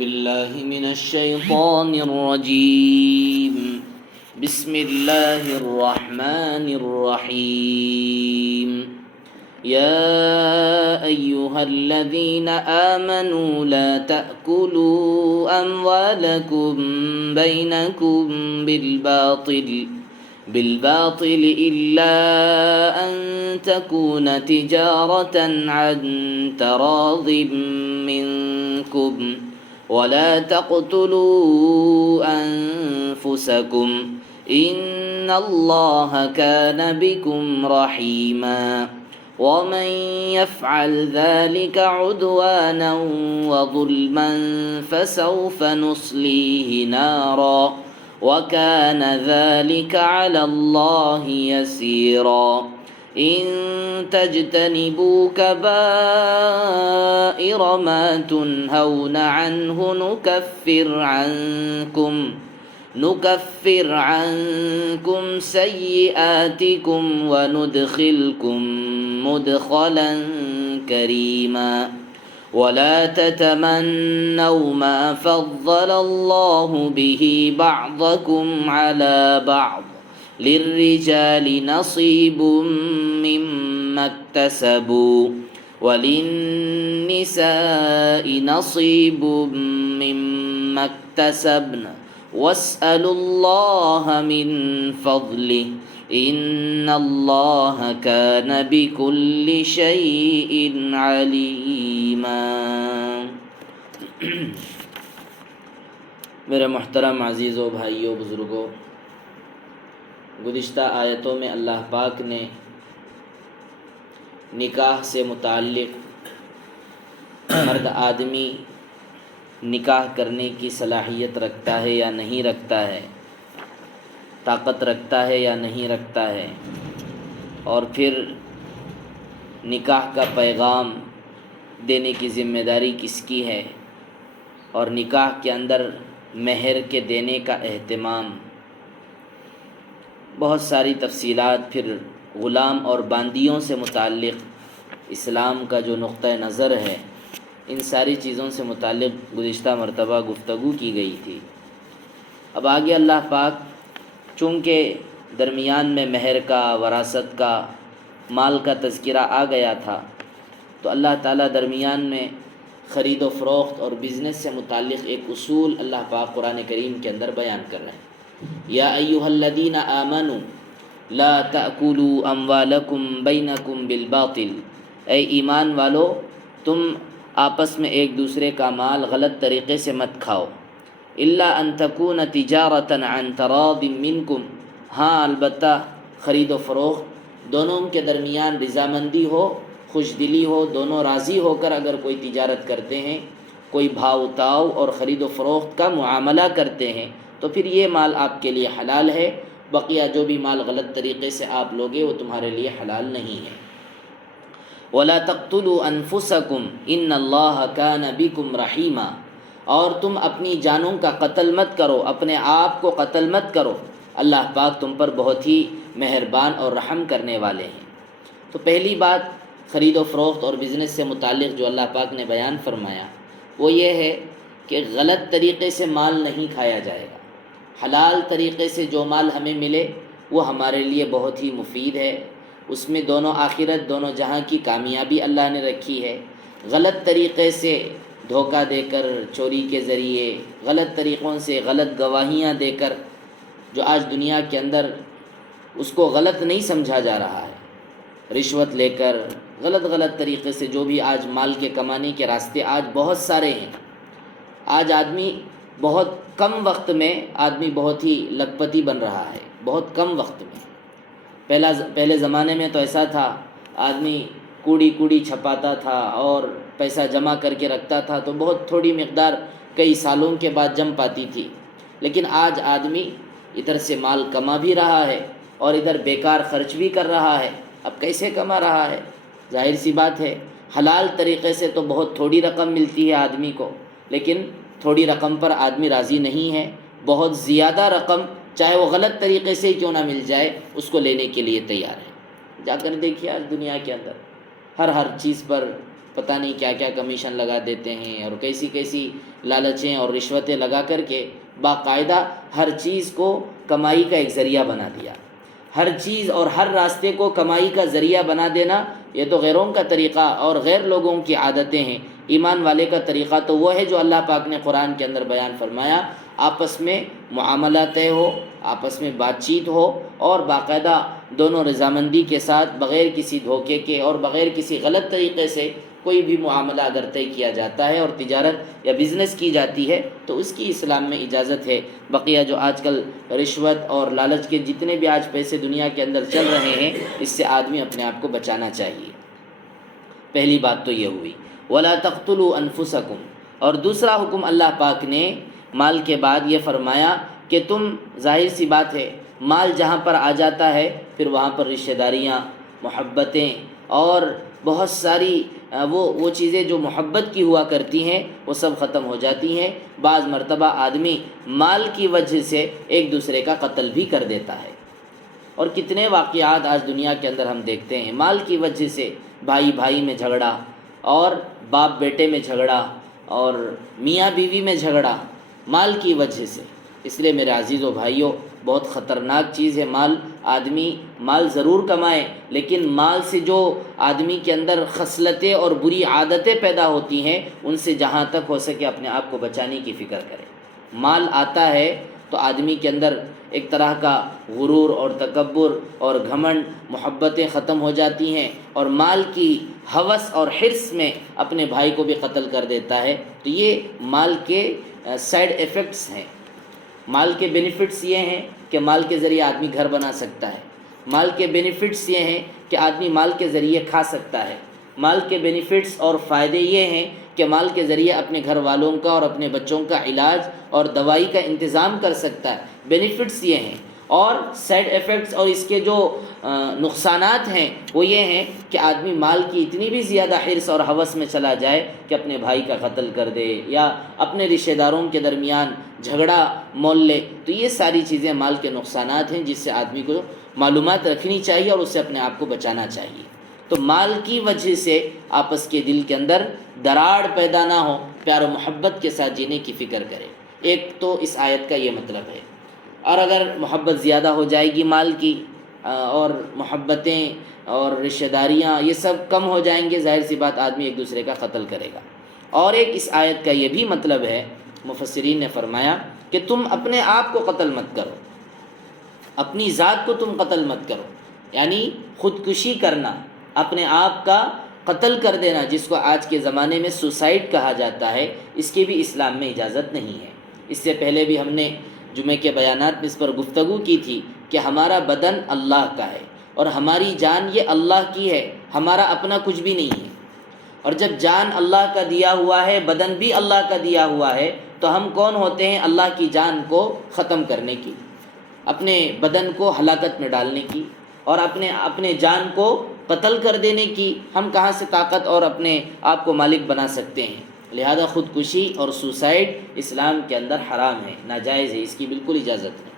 بالله من الشيطان الرجيم. بسم الله الرحمن الرحيم. يا أيها الذين آمنوا لا تأكلوا أموالكم بينكم بالباطل إلا أن تكون تجارة عن تراض منكم ولا تقتلوا أنفسكم إن الله كان بكم رحيما ومن يفعل ذلك عدوانا وظلما فسوف نصليه نارا وكان ذلك على الله يسيرا إن تجتنبوا كبائر ما تنهون عنه نكفر عنكم سيئاتكم وندخلكم مدخلا كريما ولا تتمنوا ما فضل الله به بعضكم على بعض للرجال نصيب مما اكتسبوا وللنساء نصيب مما اكتسبن واسألوا الله من فضله إن الله كان بكل شيء عليما. میرے محترم عزیزوں، بھائیوں، بزرگوں، گزشتہ آیتوں میں اللہ پاک نے نکاح سے متعلق مرد آدمی نکاح کرنے کی صلاحیت رکھتا ہے یا نہیں رکھتا ہے، طاقت رکھتا ہے یا نہیں رکھتا ہے، اور پھر نکاح کا پیغام دینے کی ذمہ داری کس کی ہے، اور نکاح کے اندر مہر کے دینے کا اہتمام، بہت ساری تفصیلات، پھر غلام اور باندیوں سے متعلق اسلام کا جو نقطہ نظر ہے، ان ساری چیزوں سے متعلق گزشتہ مرتبہ گفتگو کی گئی تھی. اب آگے اللہ پاک چونکہ درمیان میں مہر کا، وراثت کا، مال کا تذکرہ آ گیا تھا، تو اللہ تعالیٰ درمیان میں خرید و فروخت اور بزنس سے متعلق ایک اصول اللہ پاک قرآن کریم کے اندر بیان کر رہے ہیں. یا ایھا الذین آمنوا لا تأکلوا اموالکم بینکم بالباطل، اے ایمان والو، تم آپس میں ایک دوسرے کا مال غلط طریقے سے مت کھاؤ. الا ان تکون تجارتا عن تراض منکم، ہاں البتہ خرید و فروخت دونوں کے درمیان رضامندی ہو، خوش دلی ہو، دونوں راضی ہو کر اگر کوئی تجارت کرتے ہیں، کوئی بھاؤ تاؤ اور خرید و فروخت کا معاملہ کرتے ہیں، تو پھر یہ مال آپ کے لیے حلال ہے. بقیہ جو بھی مال غلط طریقے سے آپ لوگے وہ تمہارے لیے حلال نہیں ہے. وَلَا تَقْتُلُوا أَنفُسَكُمْ إِنَّ اللَّهَ كَانَ بِكُمْ رَحِيمًا، اور تم اپنی جانوں کا قتل مت کرو، اپنے آپ کو قتل مت کرو، اللہ پاک تم پر بہت ہی مہربان اور رحم کرنے والے ہیں. تو پہلی بات خرید و فروخت اور بزنس سے متعلق جو اللہ پاک نے بیان فرمایا وہ یہ ہے کہ غلط طریقے سے مال نہیں کھایا جائے گا. حلال طریقے سے جو مال ہمیں ملے وہ ہمارے لیے بہت ہی مفید ہے، اس میں دونوں آخرت، دونوں جہاں کی کامیابی اللہ نے رکھی ہے. غلط طریقے سے دھوکہ دے کر، چوری کے ذریعے، غلط طریقوں سے غلط گواہیاں دے کر، جو آج دنیا کے اندر اس کو غلط نہیں سمجھا جا رہا ہے، رشوت لے کر غلط طریقے سے جو بھی آج مال کے کمانے کے راستے آج بہت سارے ہیں. آج آدمی بہت کم وقت میں آدمی بہت ہی لکھپتی بن رہا ہے، بہت کم وقت میں. پہلے زمانے میں تو ایسا تھا، آدمی کوڑی چھپاتا تھا اور پیسہ جمع کر کے رکھتا تھا تو بہت تھوڑی مقدار کئی سالوں کے بعد جم پاتی تھی. لیکن آج آدمی ادھر سے مال کما بھی رہا ہے اور ادھر بیکار خرچ بھی کر رہا ہے. اب کیسے کما رہا ہے؟ ظاہر سی بات ہے، حلال طریقے سے تو بہت تھوڑی رقم ملتی ہے آدمی کو، لیکن تھوڑی رقم پر آدمی راضی نہیں ہے. بہت زیادہ رقم چاہے وہ غلط طریقے سے ہی کیوں نہ مل جائے اس کو لینے کے لیے تیار ہے. جا کر دیکھیے آج دنیا کے اندر ہر چیز پر پتہ نہیں کیا کیا کمیشن لگا دیتے ہیں اور کیسی کیسی لالچیں اور رشوتیں لگا کر کے باقاعدہ ہر چیز کو کمائی کا ایک ذریعہ بنا دیا۔ ہر چیز اور ہر راستے کو کمائی کا ذریعہ بنا دینا، یہ تو غیروں کا طریقہ اور غیر لوگوں کی عادتیں ہیں۔ ایمان والے کا طریقہ تو وہ ہے جو اللہ پاک نے قرآن کے اندر بیان فرمایا، آپس میں معاملہ طے ہو، آپس میں بات چیت ہو اور باقاعدہ دونوں رضامندی کے ساتھ بغیر کسی دھوکے کے اور بغیر کسی غلط طریقے سے کوئی بھی معاملہ اگر طے کیا جاتا ہے اور تجارت یا بزنس کی جاتی ہے تو اس کی اسلام میں اجازت ہے۔ بقیہ جو آج کل رشوت اور لالچ کے جتنے بھی آج پیسے دنیا کے اندر چل رہے ہیں، اس سے آدمی اپنے آپ کو بچانا چاہیے۔ پہلی بات تو یہ ہوئی وَلَا تَقْتُلُوا أَنفُسَكُمْ، اور دوسرا حکم اللہ پاک نے مال کے بعد یہ فرمایا کہ تم، ظاہر سی بات ہے، مال جہاں پر آ جاتا ہے پھر وہاں پر رشتہ داریاں، محبتیں اور بہت ساری وہ چیزیں جو محبت کی ہوا کرتی ہیں وہ سب ختم ہو جاتی ہیں۔ بعض مرتبہ آدمی مال کی وجہ سے ایک دوسرے کا قتل بھی کر دیتا ہے، اور کتنے واقعات آج دنیا کے اندر ہم دیکھتے ہیں، مال کی وجہ سے بھائی بھائی میں جھگڑا اور باپ بیٹے میں جھگڑا اور میاں بیوی میں جھگڑا، مال کی وجہ سے۔ اس لیے میرے عزیزو بھائیوں، بہت خطرناک چیز ہے مال۔ آدمی مال ضرور کمائے، لیکن مال سے جو آدمی کے اندر خصلتیں اور بری عادتیں پیدا ہوتی ہیں ان سے جہاں تک ہو سکے اپنے آپ کو بچانے کی فکر کرے۔ مال آتا ہے تو آدمی کے اندر ایک طرح کا غرور اور تکبر اور گھمنڈ، محبتیں ختم ہو جاتی ہیں، اور مال کی ہوس اور حرص میں اپنے بھائی کو بھی قتل کر دیتا ہے۔ تو یہ مال کے سائیڈ ایفیکٹس ہیں۔ مال کے بینیفٹس یہ ہیں کہ مال کے ذریعے آدمی گھر بنا سکتا ہے، مال کے بینیفٹس یہ ہیں کہ آدمی مال کے ذریعے کھا سکتا ہے، مال کے بینیفٹس اور فائدے یہ ہیں کہ مال کے ذریعے اپنے گھر والوں کا اور اپنے بچوں کا علاج اور دوائی کا انتظام کر سکتا ہے۔ بینیفٹس یہ ہیں، اور سائیڈ ایفیکٹس اور اس کے جو نقصانات ہیں وہ یہ ہیں کہ آدمی مال کی اتنی بھی زیادہ حرص اور ہوس میں چلا جائے کہ اپنے بھائی کا قتل کر دے یا اپنے رشتہ داروں کے درمیان جھگڑا مول لے۔ تو یہ ساری چیزیں مال کے نقصانات ہیں جس سے آدمی کو معلومات رکھنی چاہیے اور اس سے اپنے آپ کو بچانا چاہیے۔ تو مال کی وجہ سے آپس کے دل کے اندر دراڑ پیدا نہ ہو، پیار و محبت کے ساتھ جینے کی فکر کرے۔ ایک تو اس آیت کا یہ مطلب ہے۔ اور اگر محبت زیادہ ہو جائے گی مال کی، اور محبتیں اور رشتہ داریاں یہ سب کم ہو جائیں گے، ظاہر سی بات آدمی ایک دوسرے کا قتل کرے گا۔ اور ایک اس آیت کا یہ بھی مطلب ہے، مفسرین نے فرمایا کہ تم اپنے آپ کو قتل مت کرو، اپنی ذات کو تم قتل مت کرو، یعنی خودکشی کرنا، اپنے آپ کا قتل کر دینا، جس کو آج کے زمانے میں سوسائڈ کہا جاتا ہے، اس کی بھی اسلام میں اجازت نہیں ہے۔ اس سے پہلے بھی ہم نے جمعے کے بیانات میں اس پر گفتگو کی تھی کہ ہمارا بدن اللہ کا ہے اور ہماری جان یہ اللہ کی ہے، ہمارا اپنا کچھ بھی نہیں ہے۔ اور جب جان اللہ کا دیا ہوا ہے، بدن بھی اللہ کا دیا ہوا ہے، تو ہم کون ہوتے ہیں اللہ کی جان کو ختم کرنے کی، اپنے بدن کو ہلاکت میں ڈالنے کی اور اپنے جان کو قتل کر دینے کی؟ ہم کہاں سے طاقت اور اپنے آپ کو مالک بنا سکتے ہیں؟ لہذا خودکشی اور سوسائڈ اسلام کے اندر حرام ہے، ناجائز ہے، اس کی بالکل اجازت نہیں۔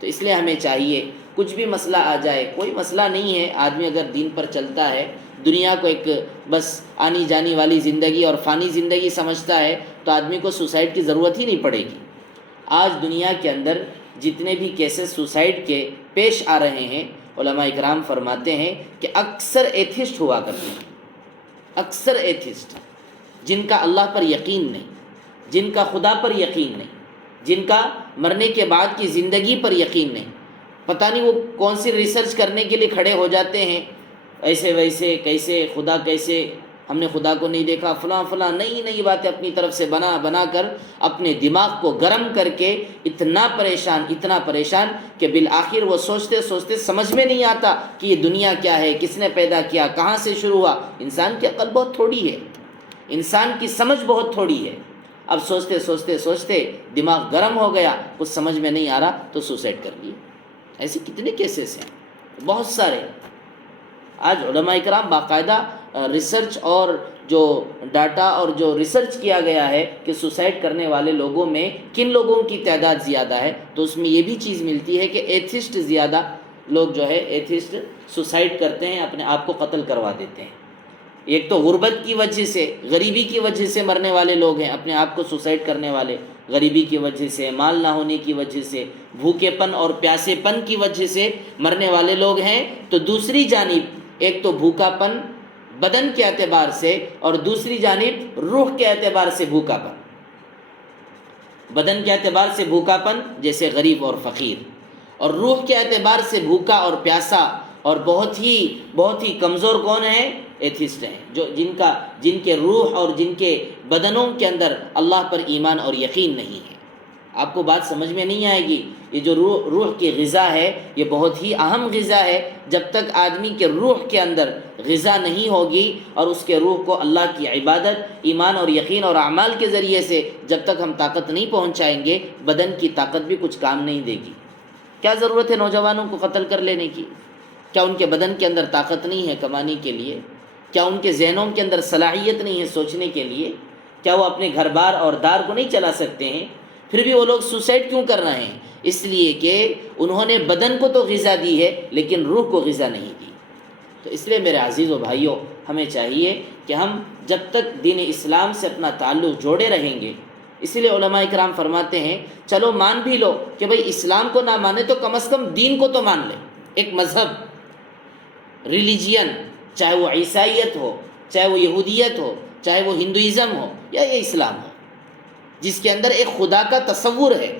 تو اس لیے ہمیں چاہیے کچھ بھی مسئلہ آ جائے، کوئی مسئلہ نہیں ہے، آدمی اگر دین پر چلتا ہے، دنیا کو ایک بس آنی جانی والی زندگی اور فانی زندگی سمجھتا ہے، تو آدمی کو سوسائڈ کی ضرورت ہی نہیں پڑے گی۔ آج دنیا کے اندر جتنے بھی کیسز سوسائڈ کے پیش آ رہے ہیں، علماء اکرام فرماتے ہیں کہ اکثر ایتھسٹ ہوا کرتے ہیں، اکثر ایتھسٹ، جن کا اللہ پر یقین نہیں، جن کا خدا پر یقین نہیں، جن کا مرنے کے بعد کی زندگی پر یقین نہیں۔ پتہ نہیں وہ کون سی ریسرچ کرنے کے لیے کھڑے ہو جاتے ہیں، ایسے ویسے کیسے خدا، کیسے ہم نے خدا کو نہیں دیکھا، فلاں فلاں نئی نئی باتیں اپنی طرف سے بنا کر اپنے دماغ کو گرم کر کے اتنا پریشان کہ بالآخر وہ سوچتے سمجھ میں نہیں آتا کہ یہ دنیا کیا ہے، کس نے پیدا کیا، کہاں سے شروع ہوا۔ انسان کی عقل بہت تھوڑی ہے، انسان کی سمجھ بہت تھوڑی ہے۔ اب سوچتے دماغ گرم ہو گیا، کچھ سمجھ میں نہیں آ رہا تو سوسائڈ کر لیے۔ ایسے کتنے کیسز ہیں، بہت سارے۔ آج علماء اکرام باقاعدہ ریسرچ اور جو ڈاٹا اور جو ریسرچ کیا گیا ہے کہ سوسائڈ کرنے والے لوگوں میں کن لوگوں کی تعداد زیادہ ہے، تو اس میں یہ بھی چیز ملتی ہے کہ ایتھسٹ زیادہ لوگ جو ہے ایتھسٹ سوسائڈ کرتے ہیں، اپنے آپ کو قتل کروا دیتے ہیں۔ ایک تو غربت کی وجہ سے، غریبی کی وجہ سے مرنے والے لوگ ہیں، اپنے آپ کو سوسائڈ کرنے والے، غریبی کی وجہ سے، مال نہ ہونے کی وجہ سے، بھوکے پن اور پیاسے پن کی وجہ سے مرنے والے لوگ ہیں۔ تو دوسری جانب ایک تو بھوکا پن بدن کے اعتبار سے، اور دوسری جانب روح کے اعتبار سے بھوکا پن۔ بدن کے اعتبار سے بھوکا پن جیسے غریب اور فقیر، اور روح کے اعتبار سے بھوکا اور پیاسا اور بہت ہی کمزور کون ہیں؟ ایتھسٹ ہیں، جو جن کے روح اور جن کے بدنوں کے اندر اللہ پر ایمان اور یقین نہیں ہے۔ آپ کو بات سمجھ میں نہیں آئے گی؟ یہ جو روح کی غذا ہے یہ بہت ہی اہم غذا ہے۔ جب تک آدمی کے روح کے اندر غذا نہیں ہوگی اور اس کے روح کو اللہ کی عبادت، ایمان اور یقین اور اعمال کے ذریعے سے جب تک ہم طاقت نہیں پہنچائیں گے، بدن کی طاقت بھی کچھ کام نہیں دے گی۔ کیا ضرورت ہے نوجوانوں کو قتل کر لینے کی؟ کیا ان کے بدن کے اندر طاقت نہیں ہے کمانے کے لیے؟ کیا ان کے ذہنوں کے اندر صلاحیت نہیں ہے سوچنے کے لیے؟ کیا وہ اپنے گھر بار اور دار کو نہیں چلا سکتے ہیں؟ پھر بھی وہ لوگ سوسائڈ کیوں کر رہے ہیں؟ اس لیے کہ انہوں نے بدن کو تو غذا دی ہے لیکن روح کو غذا نہیں دی۔ تو اس لیے میرے عزیز و بھائیوں، ہمیں چاہیے کہ ہم جب تک دین اسلام سے اپنا تعلق جوڑے رہیں گے، اسی لیے علماء اکرام فرماتے ہیں چلو مان بھی لو کہ بھئی اسلام کو نہ مانے تو کم از کم دین کو تو مان لے۔ ایک مذہب، ریلیجین، چاہے وہ عیسائیت ہو، چاہے وہ یہودیت ہو، چاہے وہ ہندوازم ہو یا یہ اسلام ہو، جس کے اندر ایک خدا کا تصور ہے،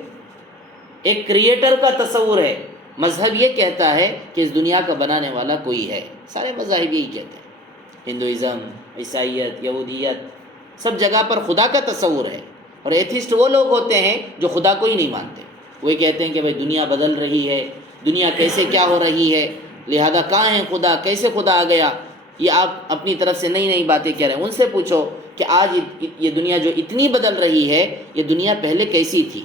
ایک کریٹر کا تصور ہے۔ مذہب یہ کہتا ہے کہ اس دنیا کا بنانے والا کوئی ہے، سارے مذاہب یہی کہتے ہیں، ہندوازم، عیسائیت، یہودیت، سب جگہ پر خدا کا تصور ہے۔ اور ایتھسٹ وہ لوگ ہوتے ہیں جو خدا کو ہی نہیں مانتے، وہ کہتے ہیں کہ بھائی دنیا بدل رہی ہے، دنیا کیسے کیا ہو رہی ہے، لہذا کہاں ہے خدا، کیسے خدا آ گیا؟ یہ آپ اپنی طرف سے نئی نئی باتیں کہہ رہے ہیں۔ ان سے پوچھو کہ آج یہ دنیا جو اتنی بدل رہی ہے، یہ دنیا پہلے کیسی تھی؟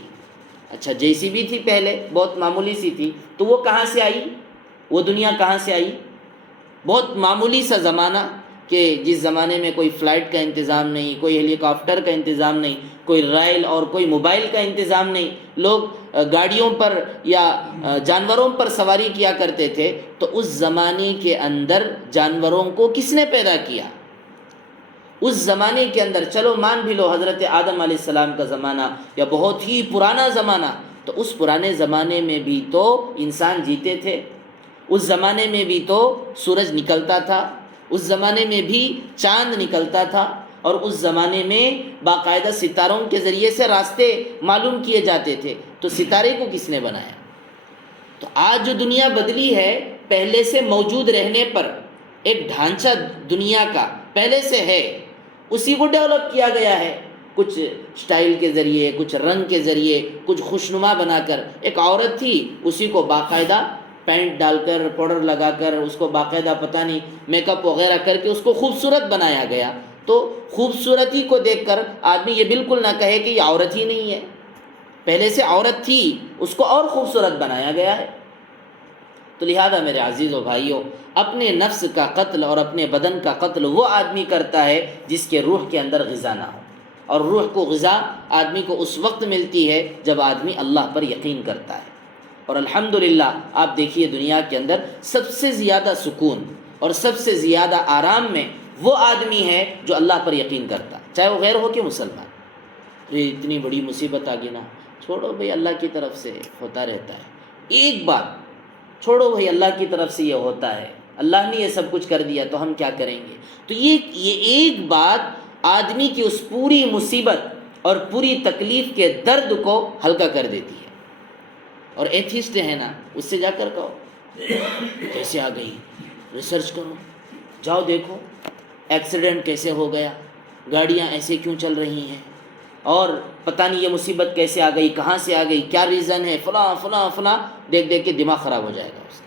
اچھا جیسی بھی تھی پہلے، بہت معمولی سی تھی، تو وہ کہاں سے آئی؟ وہ دنیا کہاں سے آئی؟ بہت معمولی سا زمانہ، کہ جس زمانے میں کوئی فلائٹ کا انتظام نہیں، کوئی ہیلی کاپٹر کا انتظام نہیں، کوئی ریل اور کوئی موبائل کا انتظام نہیں، لوگ گاڑیوں پر یا جانوروں پر سواری کیا کرتے تھے۔ تو اس زمانے کے اندر جانوروں کو کس نے پیدا کیا؟ اس زمانے کے اندر چلو مان بھی لو حضرت آدم علیہ السلام کا زمانہ یا بہت ہی پرانا زمانہ، تو اس پرانے زمانے میں بھی تو انسان جیتے تھے، اس زمانے میں بھی تو سورج نکلتا تھا، اس زمانے میں بھی چاند نکلتا تھا، اور اس زمانے میں باقاعدہ ستاروں کے ذریعے سے راستے معلوم کیے جاتے تھے۔ تو ستارے کو کس نے بنایا؟ تو آج جو دنیا بدلی ہے، پہلے سے موجود رہنے پر ایک ڈھانچہ دنیا کا پہلے سے ہے، اسی کو ڈیولپ کیا گیا ہے، کچھ سٹائل کے ذریعے، کچھ رنگ کے ذریعے، کچھ خوشنما بنا کر۔ ایک عورت تھی، اسی کو باقاعدہ پینٹ ڈال کر، پاؤڈر لگا کر، اس کو باقاعدہ پتہ نہیں میک اپ وغیرہ کر کے اس کو خوبصورت بنایا گیا۔ تو خوبصورتی کو دیکھ کر آدمی یہ بالکل نہ کہے کہ یہ عورت ہی نہیں ہے، پہلے سے عورت تھی، اس کو اور خوبصورت بنایا گیا ہے۔ تو لہذا میرے عزیز و بھائیوں، اپنے نفس کا قتل اور اپنے بدن کا قتل وہ آدمی کرتا ہے جس کے روح کے اندر غذا نہ ہو، اور روح کو غذا آدمی کو اس وقت ملتی ہے جب آدمی اللہ پر یقین کرتا ہے۔ اور الحمدللہ آپ دیکھیے دنیا کے اندر سب سے زیادہ سکون اور سب سے زیادہ آرام میں وہ آدمی ہے جو اللہ پر یقین کرتا، چاہے وہ غیر ہو کہ مسلمان۔ یہ اتنی بڑی مصیبت آ گئی نا، چھوڑو بھئی اللہ کی طرف سے ہوتا رہتا ہے، ایک بات چھوڑو بھئی اللہ کی طرف سے یہ ہوتا ہے، اللہ نے یہ سب کچھ کر دیا تو ہم کیا کریں گے؟ تو یہ ایک بات آدمی کی اس پوری مصیبت اور پوری تکلیف کے درد کو ہلکا کر دیتی ہے۔ اور ایتھسٹ ہے نا، اس سے جا کر کہو کیسے آ گئی، ریسرچ کرو، جاؤ دیکھو ایکسیڈنٹ کیسے ہو گیا، گاڑیاں ایسے کیوں چل رہی ہیں، اور پتہ نہیں یہ مصیبت کیسے آ گئی، کہاں سے آ گئی، کیا ریزن ہے، فلاں فلاں فلاں، دیکھ دیکھ کے دماغ خراب ہو جائے گا اس کا۔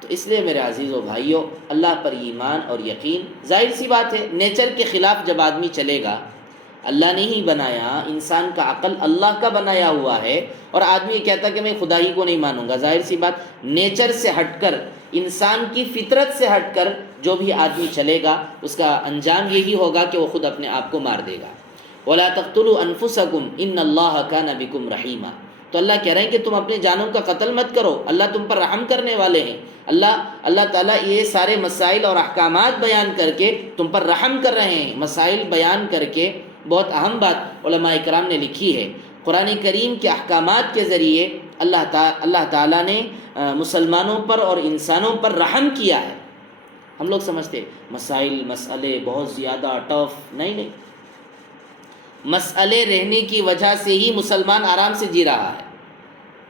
تو اس لیے میرے عزیز و بھائیوں، اللہ پر ایمان اور یقین، ظاہر سی بات ہے نیچر کے خلاف جب آدمی چلے گا، اللہ نے ہی بنایا، انسان کا عقل اللہ کا بنایا ہوا ہے، اور آدمی یہ کہتا کہ میں خدا ہی کو نہیں مانوں گا، ظاہر سی بات نیچر سے ہٹ کر، انسان کی فطرت سے ہٹ کر جو بھی آدمی چلے گا اس کا انجام یہی ہوگا کہ وہ خود اپنے آپ کو مار دے گا۔ وَلَا تَقْتُلُوا أَنفُسَكُمْ إِنَّ اللَّهَ كَانَ بِكُمْ رَحِيمًا۔ تو اللہ کہہ رہے ہیں کہ تم اپنے جانوں کا قتل مت کرو، اللہ تم پر رحم کرنے والے ہیں۔ اللہ تعالیٰ یہ سارے مسائل اور احکامات بیان کر کے تم پر رحم کر رہے ہیں۔ مسائل بیان کر کے بہت اہم بات علماء کرام نے لکھی ہے، قرآن کریم کے احکامات کے ذریعے اللہ تعالیٰ نے مسلمانوں پر اور انسانوں پر رحم کیا ہے۔ ہم لوگ سمجھتے مسئلے بہت زیادہ ٹف، نہیں، مسئلے رہنے کی وجہ سے ہی مسلمان آرام سے جی رہا ہے۔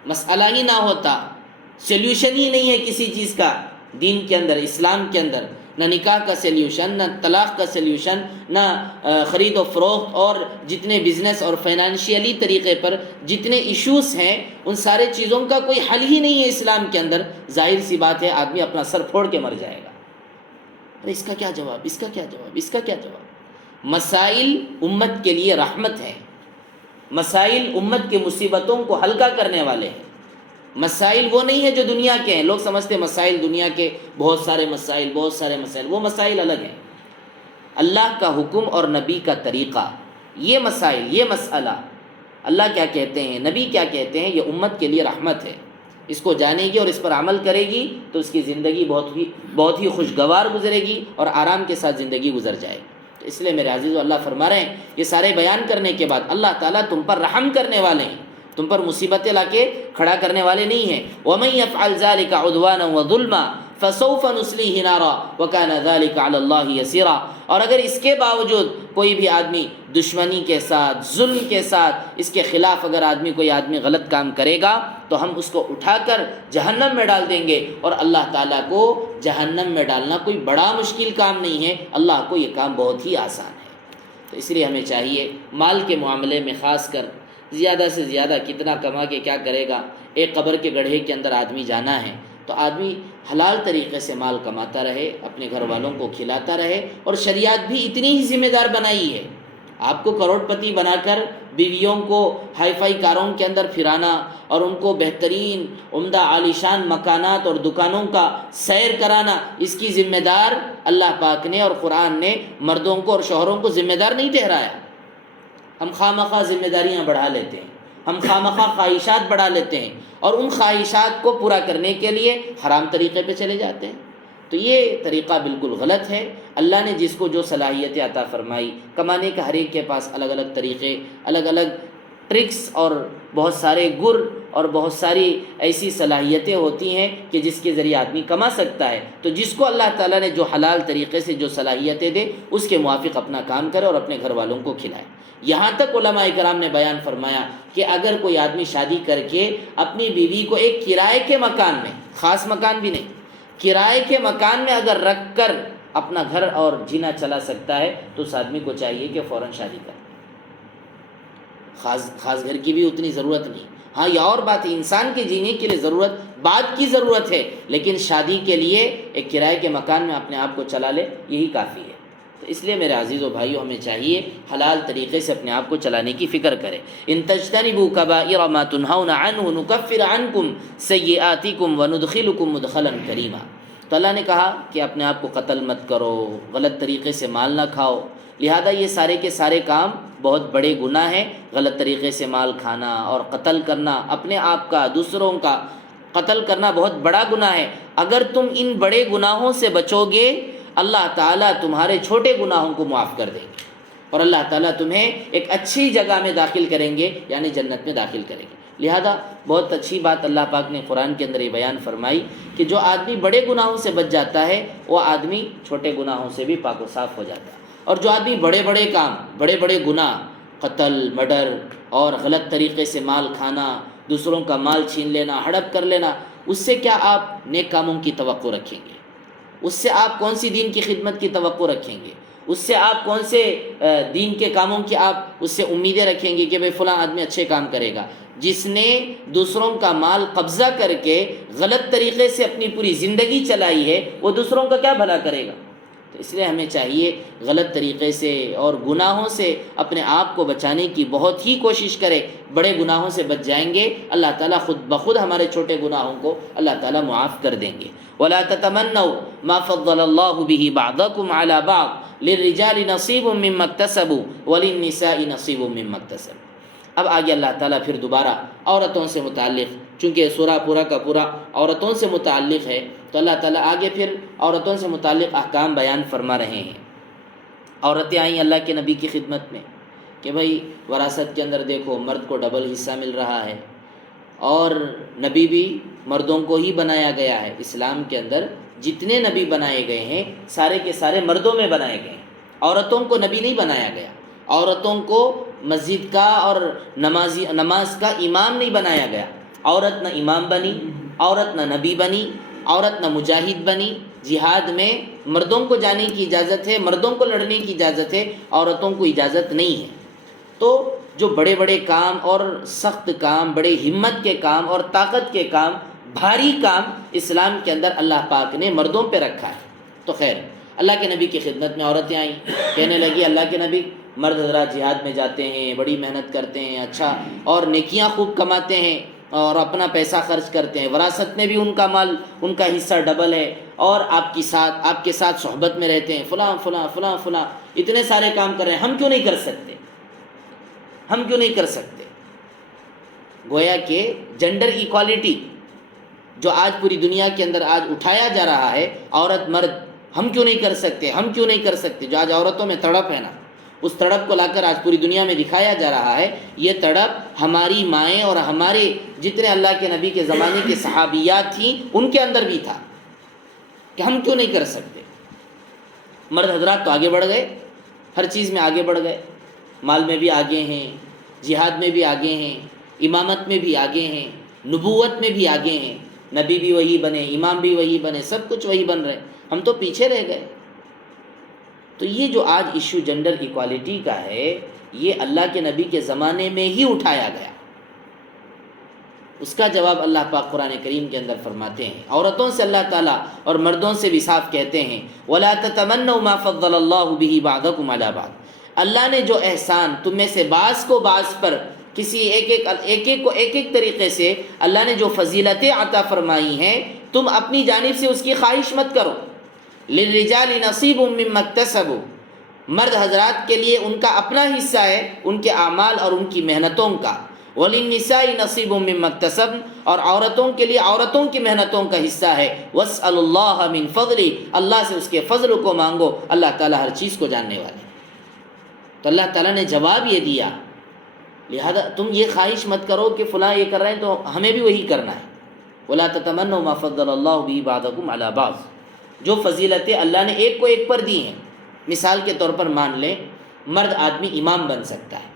مسئلہ ہی نہ ہوتا، سلیوشن ہی نہیں ہے کسی چیز کا دین کے اندر، اسلام کے اندر، نہ نکاح کا سلیوشن، نہ طلاق کا سلیوشن، نہ خرید و فروخت اور جتنے بزنس اور فائنانشیلی طریقے پر جتنے ایشوز ہیں ان سارے چیزوں کا کوئی حل ہی نہیں ہے اسلام کے اندر۔ ظاہر سی بات ہے آدمی اپنا سر پھوڑ کے مر جائے گا۔ اس کا کیا جواب، اس کا کیا جواب، اس کا کیا جواب؟ مسائل امت کے لیے رحمت ہے، مسائل امت کے مصیبتوں کو ہلکا کرنے والے ہیں۔ مسائل وہ نہیں ہے جو دنیا کے ہیں، لوگ سمجھتے ہیں مسائل دنیا کے بہت سارے مسائل، وہ مسائل الگ ہیں۔ اللہ کا حکم اور نبی کا طریقہ، یہ مسائل، یہ مسئلہ اللہ کیا کہتے ہیں، نبی کیا کہتے ہیں، یہ امت کے لیے رحمت ہے۔ اس کو جانے گی اور اس پر عمل کرے گی تو اس کی زندگی بہت ہی خوشگوار گزرے گی اور آرام کے ساتھ زندگی گزر جائے گی۔ تو اس لیے میرے عزیزو، اللہ فرما رہے ہیں یہ سارے بیان کرنے کے بعد اللہ تعالیٰ تم پر رحم کرنے والے ہیں، تم پر مصیبتیں لا کے کھڑا کرنے والے نہیں ہیں۔ وَمَن يَفْعَلْ ذَلِكَ عُدْوَانًا وَظُلْمًا فَسَوْفَ نُصْلِيهِ نَارًا وَكَانَ ذَلِكَ عَلَى اللَّهِ يَسِيرًا۔ اور اگر اس کے باوجود کوئی بھی آدمی دشمنی کے ساتھ، ظلم کے ساتھ، اس کے خلاف اگر کوئی آدمی غلط کام کرے گا تو ہم اس کو اٹھا کر جہنم میں ڈال دیں گے، اور اللہ تعالیٰ کو جہنم میں ڈالنا کوئی بڑا مشکل کام نہیں ہے، اللہ کو یہ کام بہت ہی آسان ہے۔ تو اس لیے ہمیں چاہیے مال کے معاملے میں خاص کر زیادہ سے زیادہ کتنا کما کے کیا کرے گا، ایک قبر کے گڑھے کے اندر آدمی جانا ہے تو آدمی حلال طریقے سے مال کماتا رہے، اپنے گھر والوں کو کھلاتا رہے، اور شریعت بھی اتنی ہی ذمہ دار بنائی ہے۔ آپ کو کروڑ پتی بنا کر بیویوں کو ہائی فائی کاروں کے اندر پھرانا اور ان کو بہترین عمدہ عالیشان مکانات اور دکانوں کا سیر کرانا، اس کی ذمہ دار اللہ پاک نے اور قرآن نے مردوں کو اور شوہروں کو ذمہ دار نہیں ٹھہرایا۔ ہم خواہ ذمہ داریاں بڑھا لیتے ہیں، ہم خواہ خواہشات بڑھا لیتے ہیں، اور ان خواہشات کو پورا کرنے کے لیے حرام طریقے پہ چلے جاتے ہیں۔ تو یہ طریقہ بالکل غلط ہے۔ اللہ نے جس کو جو صلاحیتیں عطا فرمائی، کمانے کا ہر ایک کے پاس الگ الگ طریقے، الگ الگ ٹرکس اور بہت سارے گر اور بہت ساری ایسی صلاحیتیں ہوتی ہیں کہ جس کے ذریعے آدمی کما سکتا ہے۔ تو جس کو اللہ تعالیٰ نے جو حلال طریقے سے جو صلاحیتیں دے اس کے موافق اپنا کام کرے اور اپنے گھر والوں کو کھلائے۔ یہاں تک علماء کرام نے بیان فرمایا کہ اگر کوئی آدمی شادی کر کے اپنی بیوی کو ایک کرائے کے مکان میں، خاص مکان بھی نہیں، کرائے کے مکان میں اگر رکھ کر اپنا گھر اور جینا چلا سکتا ہے تو اس آدمی کو چاہیے کہ فوراً شادی کرے۔ خاص گھر کی بھی اتنی ضرورت نہیں۔ ہاں یہ اور بات ہے، انسان کے جینے کے لیے ضرورت بعد کی ضرورت ہے، لیکن شادی کے لیے ایک کرائے کے مکان میں اپنے آپ کو چلا لے، یہی کافی ہے۔ تو اس لیے میرے عزیز و بھائیو، ہمیں چاہیے حلال طریقے سے اپنے آپ کو چلانے کی فکر کرے۔ ان تجتنبوا کبائر ما تنہون عنہ نکفر عنکم سیئاتکم وندخلکم مدخلا کریما۔ تو اللہ نے کہا کہ اپنے آپ کو قتل مت کرو، غلط طریقے سے مال نہ کھاؤ، لہذا یہ سارے کے سارے کام بہت بڑے گناہ ہیں۔ غلط طریقے سے مال کھانا اور قتل کرنا، اپنے آپ کا، دوسروں کا قتل کرنا بہت بڑا گناہ ہے۔ اگر تم ان بڑے گناہوں سے بچو گے، اللہ تعالیٰ تمہارے چھوٹے گناہوں کو معاف کر دیں گے، اور اللہ تعالیٰ تمہیں ایک اچھی جگہ میں داخل کریں گے، یعنی جنت میں داخل کریں گے۔ لہذا بہت اچھی بات اللہ پاک نے قرآن کے اندر یہ بیان فرمائی کہ جو آدمی بڑے گناہوں سے بچ جاتا ہے وہ آدمی چھوٹے گناہوں سے بھی پاک و صاف ہو جاتا ہے۔ اور جو آدمی بڑے بڑے کام، بڑے بڑے گناہ، قتل، مرڈر اور غلط طریقے سے مال کھانا، دوسروں کا مال چھین لینا، ہڑپ کر لینا، اس سے کیا آپ نیک کاموں کی توقع رکھیں گے؟ اس سے آپ کون سی دین کی خدمت کی توقع رکھیں گے؟ اس سے آپ کون سے دین کے کاموں کی آپ اس سے امیدیں رکھیں گے کہ بھئی فلاں آدمی اچھے کام کرے گا؟ جس نے دوسروں کا مال قبضہ کر کے غلط طریقے سے اپنی پوری زندگی چلائی ہے، وہ دوسروں کا کیا بھلا کرے گا؟ تو اس لیے ہمیں چاہیے غلط طریقے سے اور گناہوں سے اپنے آپ کو بچانے کی بہت ہی کوشش کرے۔ بڑے گناہوں سے بچ جائیں گے، اللہ تعالیٰ خود بخود ہمارے چھوٹے گناہوں کو اللہ تعالیٰ معاف کر دیں گے۔ وَلَا تَتَمَنَّوْا مَا فَضَّلَ اللَّهُ بِهِ بَعْضَكُمْ عَلَى بَعْضٍ لِلرِّجَالِ نَصِيبٌ مِّمَّا اكْتَسَبُوا وَلِلنِّسَاءِ نَصِيبٌ مِّمَّا اكْتَسَبْنَ۔ اب آگے اللہ تعالیٰ پھر دوبارہ عورتوں سے متعلق، چونکہ سورہ پورا کا پورا عورتوں سے متعلق ہے، تو اللہ تعالیٰ آگے پھر عورتوں سے متعلق احکام بیان فرما رہے ہیں۔ عورتیں آئیں اللہ کے نبی کی خدمت میں کہ بھائی وراثت کے اندر دیکھو مرد کو ڈبل حصہ مل رہا ہے، اور نبی بھی مردوں کو ہی بنایا گیا ہے۔ اسلام کے اندر جتنے نبی بنائے گئے ہیں سارے کے سارے مردوں میں بنائے گئے ہیں، عورتوں کو نبی نہیں بنایا گیا۔ عورتوں کو مسجد کا اور نماز کا امام نہیں بنایا گیا۔ عورت نہ امام بنی، عورت نہ نبی بنی، عورت نہ مجاہد بنی۔ جہاد میں مردوں کو جانے کی اجازت ہے، مردوں کو لڑنے کی اجازت ہے، عورتوں کو اجازت نہیں ہے۔ تو جو بڑے بڑے کام اور سخت کام، بڑے ہمت کے کام اور طاقت کے کام، بھاری کام اسلام کے اندر اللہ پاک نے مردوں پہ رکھا ہے۔ تو خیر اللہ کے نبی کی خدمت میں عورتیں آئیں، کہنے لگی اللہ کے نبی مرد حضرات جہاد میں جاتے ہیں، بڑی محنت کرتے ہیں، اچھا اور نیکیاں خوب کماتے ہیں اور اپنا پیسہ خرچ کرتے ہیں، وراثت میں بھی ان کا مال، ان کا حصہ ڈبل ہے، اور آپ کے ساتھ صحبت میں رہتے ہیں، فلاں فلاں فلاں فلاں اتنے سارے کام کر رہے ہیں، ہم کیوں نہیں کر سکتے؟ ہم کیوں نہیں کر سکتے؟ گویا کہ جنڈر ایکوالٹی جو آج پوری دنیا کے اندر آج اٹھایا جا رہا ہے، عورت مرد، ہم کیوں نہیں کر سکتے، ہم کیوں نہیں کر سکتے، جو آج عورتوں میں تڑپ ہے نا، اس تڑپ کو لا کر آج پوری دنیا میں دکھایا جا رہا ہے۔ یہ تڑپ ہماری مائیں اور ہمارے جتنے اللہ کے نبی کے زمانے کے صحابیات تھیں ان کے اندر بھی تھا کہ ہم کیوں نہیں کر سکتے۔ مرد حضرات تو آگے بڑھ گئے، ہر چیز میں آگے بڑھ گئے، مال میں بھی آگے ہیں، جہاد میں بھی آگے ہیں، امامت میں بھی آگے ہیں، نبوت میں بھی آگے ہیں، نبی بھی وہی بنے، امام بھی وہی بنے، سب کچھ وہی بن رہے، ہم تو پیچھے رہ گئے۔ تو یہ جو آج ایشو جنڈر ایکوالٹی کا ہے، یہ اللہ کے نبی کے زمانے میں ہی اٹھایا گیا۔ اس کا جواب اللہ پاک قرآن کریم کے اندر فرماتے ہیں، عورتوں سے اللہ تعالیٰ اور مردوں سے بھی صاف کہتے ہیں وَلَا تَتَمَنَّوْا مَا فَضَّلَ اللَّهُ بِهِ بَعْضَكُمْ عَلَىٰ بَعْضٍ، اللہ نے جو احسان تم میں سے بعض کو بعض پر، کسی ایک کو ایک طریقے سے اللہ نے جو فضیلتیں عطا فرمائی ہیں، تم اپنی جانب سے اس کی خواہش مت کرو۔ لِلرِّجَالِ نَصِيبٌ مِّمَّا اكْتَسَبُوا، مرد حضرات کے لیے ان کا اپنا حصہ ہے ان کے اعمال اور ان کی محنتوں کا۔ وَلِلنِّسَاءِ نَصِيبٌ مِّمَّا اكْتَسَبْنَ، اور عورتوں کے لیے عورتوں کی محنتوں کا حصہ ہے۔ وَاسْأَلُوا اللَّهَ مِن فَضْلِهِ، اللہ سے اس کے فضل کو مانگو، اللہ تعالیٰ ہر چیز کو جاننے والے۔ تو اللہ تعالیٰ نے جواب یہ دیا، لہذا تم یہ خواہش مت کرو کہ فلاں یہ کر رہے ہیں تو ہمیں بھی وہی کرنا ہے۔ وَلَا تَتَمَنَّوْا مَا فَضَّلَ اللَّهُ بِهِ بَعْضَكُمْ عَلَىٰ بَعْضٍ، جو فضیلتیں اللہ نے ایک کو ایک پر دی ہیں، مثال کے طور پر مان لیں مرد آدمی امام بن سکتا ہے،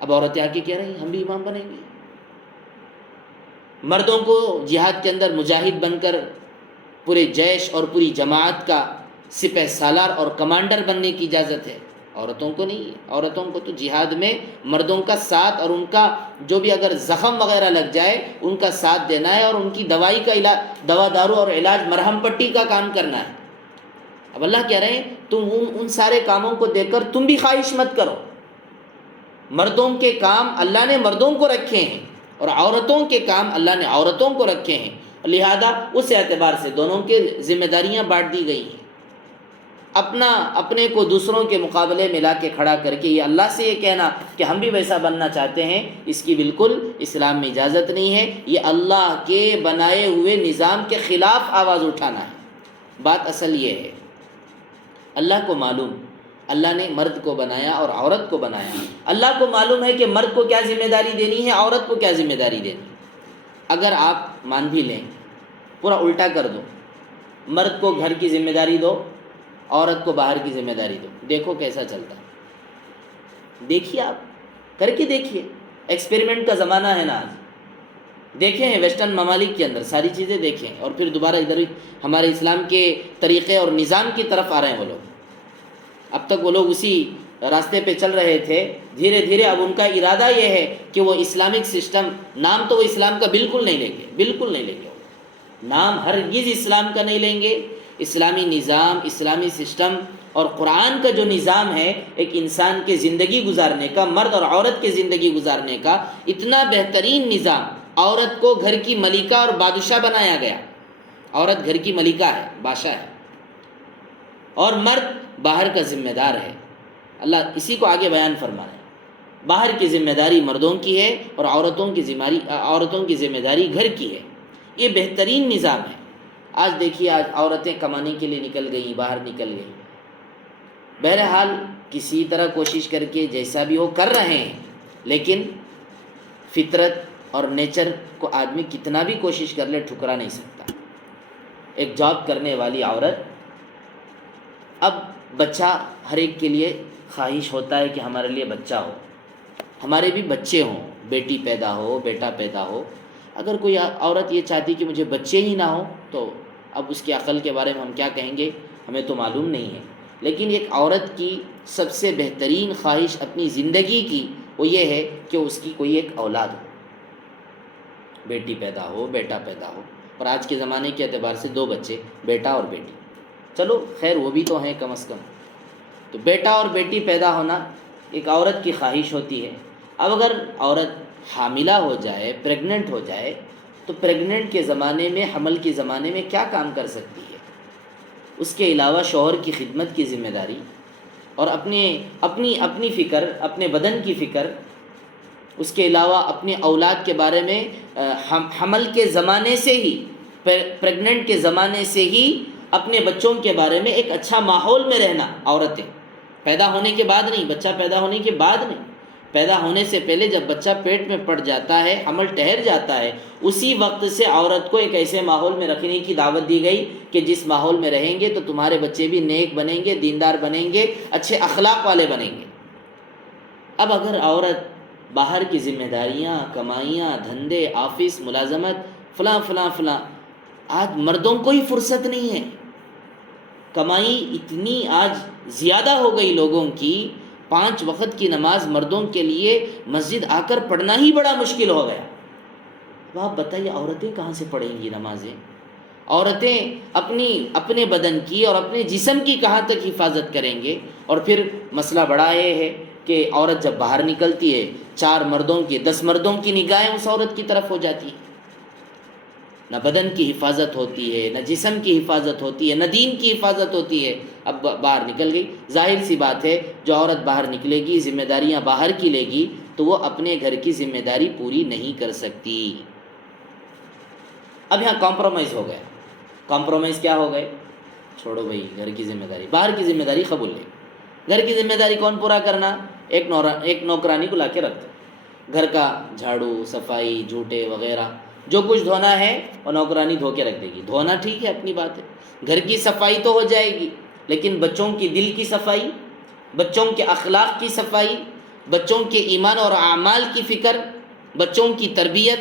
اب عورتیں آ کے کہہ رہی ہیں ہم بھی امام بنیں گے۔ مردوں کو جہاد کے اندر مجاہد بن کر پورے جیش اور پوری جماعت کا سپہ سالار اور کمانڈر بننے کی اجازت ہے، عورتوں کو نہیں ہے۔ عورتوں کو تو جہاد میں مردوں کا ساتھ اور ان کا جو بھی اگر زخم وغیرہ لگ جائے ان کا ساتھ دینا ہے، اور ان کی دوائی کا علاج، دوا دارو اور علاج مرہم پٹی کا کام کرنا ہے۔ اب اللہ کہہ رہے ہیں تم ان سارے کاموں کو دیکھ کر تم بھی خواہش مت کرو۔ مردوں کے کام اللہ نے مردوں کو رکھے ہیں اور عورتوں کے کام اللہ نے عورتوں کو رکھے ہیں، لہذا اس اعتبار سے دونوں کے ذمہ داریاں بانٹ دی گئی ہیں۔ اپنے کو دوسروں کے مقابلے میں لا کے کھڑا کر کے یہ اللہ سے یہ کہنا کہ ہم بھی ویسا بننا چاہتے ہیں، اس کی بالکل اسلام میں اجازت نہیں ہے۔ یہ اللہ کے بنائے ہوئے نظام کے خلاف آواز اٹھانا ہے۔ بات اصل یہ ہے، اللہ کو معلوم، اللہ نے مرد کو بنایا اور عورت کو بنایا، اللہ کو معلوم ہے کہ مرد کو کیا ذمہ داری دینی ہے، عورت کو کیا ذمہ داری دینی ہے۔ اگر آپ مان بھی لیں، پورا الٹا کر دو، مرد کو گھر کی ذمہ داری دو، عورت کو باہر کی ذمہ داری دو، دیکھو کیسا چلتا ہے۔ دیکھیے، آپ کر کے دیکھیے، ایکسپیریمنٹ کا زمانہ ہے نا آج۔ دیکھیں ویسٹرن ممالک کے اندر ساری چیزیں دیکھیں، اور پھر دوبارہ ادھر ہمارے اسلام کے طریقے اور نظام کی طرف آ رہے ہیں وہ لوگ۔ اب تک وہ لوگ اسی راستے پہ چل رہے تھے، دھیرے دھیرے اب ان کا ارادہ یہ ہے کہ وہ اسلامک سسٹم، نام تو وہ اسلام کا بالکل نہیں لیں گے، بالکل نہیں لیں گے، نام ہرگز اسلام کا نہیں لیں گے۔ اسلامی نظام، اسلامی سسٹم اور قرآن کا جو نظام ہے ایک انسان کے زندگی گزارنے کا، مرد اور عورت کے زندگی گزارنے کا اتنا بہترین نظام، عورت کو گھر کی ملکہ اور بادشاہ بنایا گیا۔ عورت گھر کی ملکہ ہے، بادشاہ ہے، اور مرد باہر کا ذمہ دار ہے۔ اللہ اسی کو آگے بیان فرما رہے ہیں۔ باہر کی ذمہ داری مردوں کی ہے اور عورتوں کی ذمہ داری گھر کی ہے۔ یہ بہترین نظام ہے۔ آج دیکھیے، آج عورتیں کمانے کے لیے نکل گئیں، باہر نکل گئیں، بہرحال کسی طرح کوشش کر کے جیسا بھی ہو کر رہے ہیں، لیکن فطرت اور نیچر کو آدمی کتنا بھی کوشش کر لے ٹھکرا نہیں سکتا۔ ایک جاب کرنے والی عورت، اب بچہ ہر ایک کے لیے خواہش ہوتا ہے کہ ہمارے لیے بچہ ہو، ہمارے بھی بچے ہوں، بیٹی پیدا ہو، بیٹا پیدا ہو۔ اگر کوئی عورت یہ چاہتی کہ مجھے بچے ہی نہ ہوں تو اب اس کی عقل کے بارے میں ہم کیا کہیں گے، ہمیں تو معلوم نہیں ہے۔ لیکن ایک عورت کی سب سے بہترین خواہش اپنی زندگی کی وہ یہ ہے کہ اس کی کوئی ایک اولاد ہو، بیٹی پیدا ہو، بیٹا پیدا ہو۔ اور آج کے زمانے کے اعتبار سے 2 بچے، بیٹا اور بیٹی، چلو خیر وہ بھی تو ہیں کم از کم۔ تو بیٹا اور بیٹی پیدا ہونا ایک عورت کی خواہش ہوتی ہے۔ اب اگر عورت حاملہ ہو جائے، پریگننٹ ہو جائے، تو پریگننٹ کے زمانے میں، حمل کے زمانے میں کیا کام کر سکتی ہے؟ اس کے علاوہ شوہر کی خدمت کی ذمہ داری اور اپنی فکر، اپنے بدن کی فکر، اس کے علاوہ اپنے اولاد کے بارے میں حمل کے زمانے سے ہی، پریگننٹ کے زمانے سے ہی اپنے بچوں کے بارے میں ایک اچھا ماحول میں رہنا۔ عورتیں پیدا ہونے کے بعد نہیں، بچہ پیدا ہونے کے بعد نہیں، پیدا ہونے سے پہلے جب بچہ پیٹ میں پڑ جاتا ہے، حمل ٹھہر جاتا ہے، اسی وقت سے عورت کو ایک ایسے ماحول میں رکھنے کی دعوت دی گئی کہ جس ماحول میں رہیں گے تو تمہارے بچے بھی نیک بنیں گے، دیندار بنیں گے، اچھے اخلاق والے بنیں گے۔ اب اگر عورت باہر کی ذمہ داریاں، کمائیاں، دھندے، آفس، ملازمت، فلاں فلاں فلاں، آج مردوں کو ہی فرصت نہیں ہے۔ کمائی اتنی آج زیادہ ہو گئی لوگوں کی، 5 وقت کی نماز مردوں کے لیے مسجد آ کر پڑھنا ہی بڑا مشکل ہو گیا۔ اب آپ بتائیے عورتیں کہاں سے پڑھیں گی نمازیں؟ عورتیں اپنے بدن کی اور اپنے جسم کی کہاں تک حفاظت کریں گے؟ اور پھر مسئلہ بڑا یہ ہے کہ عورت جب باہر نکلتی ہے، 4 مردوں کی، 10 مردوں کی نگاہیں اس عورت کی طرف ہو جاتی ہیں۔ نہ بدن کی حفاظت ہوتی ہے، نہ جسم کی حفاظت ہوتی ہے، نہ دین کی حفاظت ہوتی ہے۔ اب باہر نکل گئی، ظاہر سی بات ہے جو عورت باہر نکلے گی، ذمہ داریاں باہر کی لے گی، تو وہ اپنے گھر کی ذمہ داری پوری نہیں کر سکتی۔ اب یہاں کمپرومائز ہو گیا۔ کمپرومائز کیا ہو گئے؟ چھوڑو بھائی، گھر کی ذمہ داری، باہر کی ذمہ داری قبول ہے۔ گھر کی ذمہ داری کون پورا کرنا؟ ایک نوکرانی کو لا کے رکھ دو، گھر کا جھاڑو، صفائی، جھوٹے وغیرہ جو کچھ دھونا ہے وہ نوکرانی دھو کے رکھ دے گی۔ دھونا ٹھیک ہے، اپنی بات ہے، گھر کی صفائی تو ہو جائے گی، لیکن بچوں کی دل کی صفائی، بچوں کے اخلاق کی صفائی، بچوں کے ایمان اور اعمال کی فکر، بچوں کی تربیت۔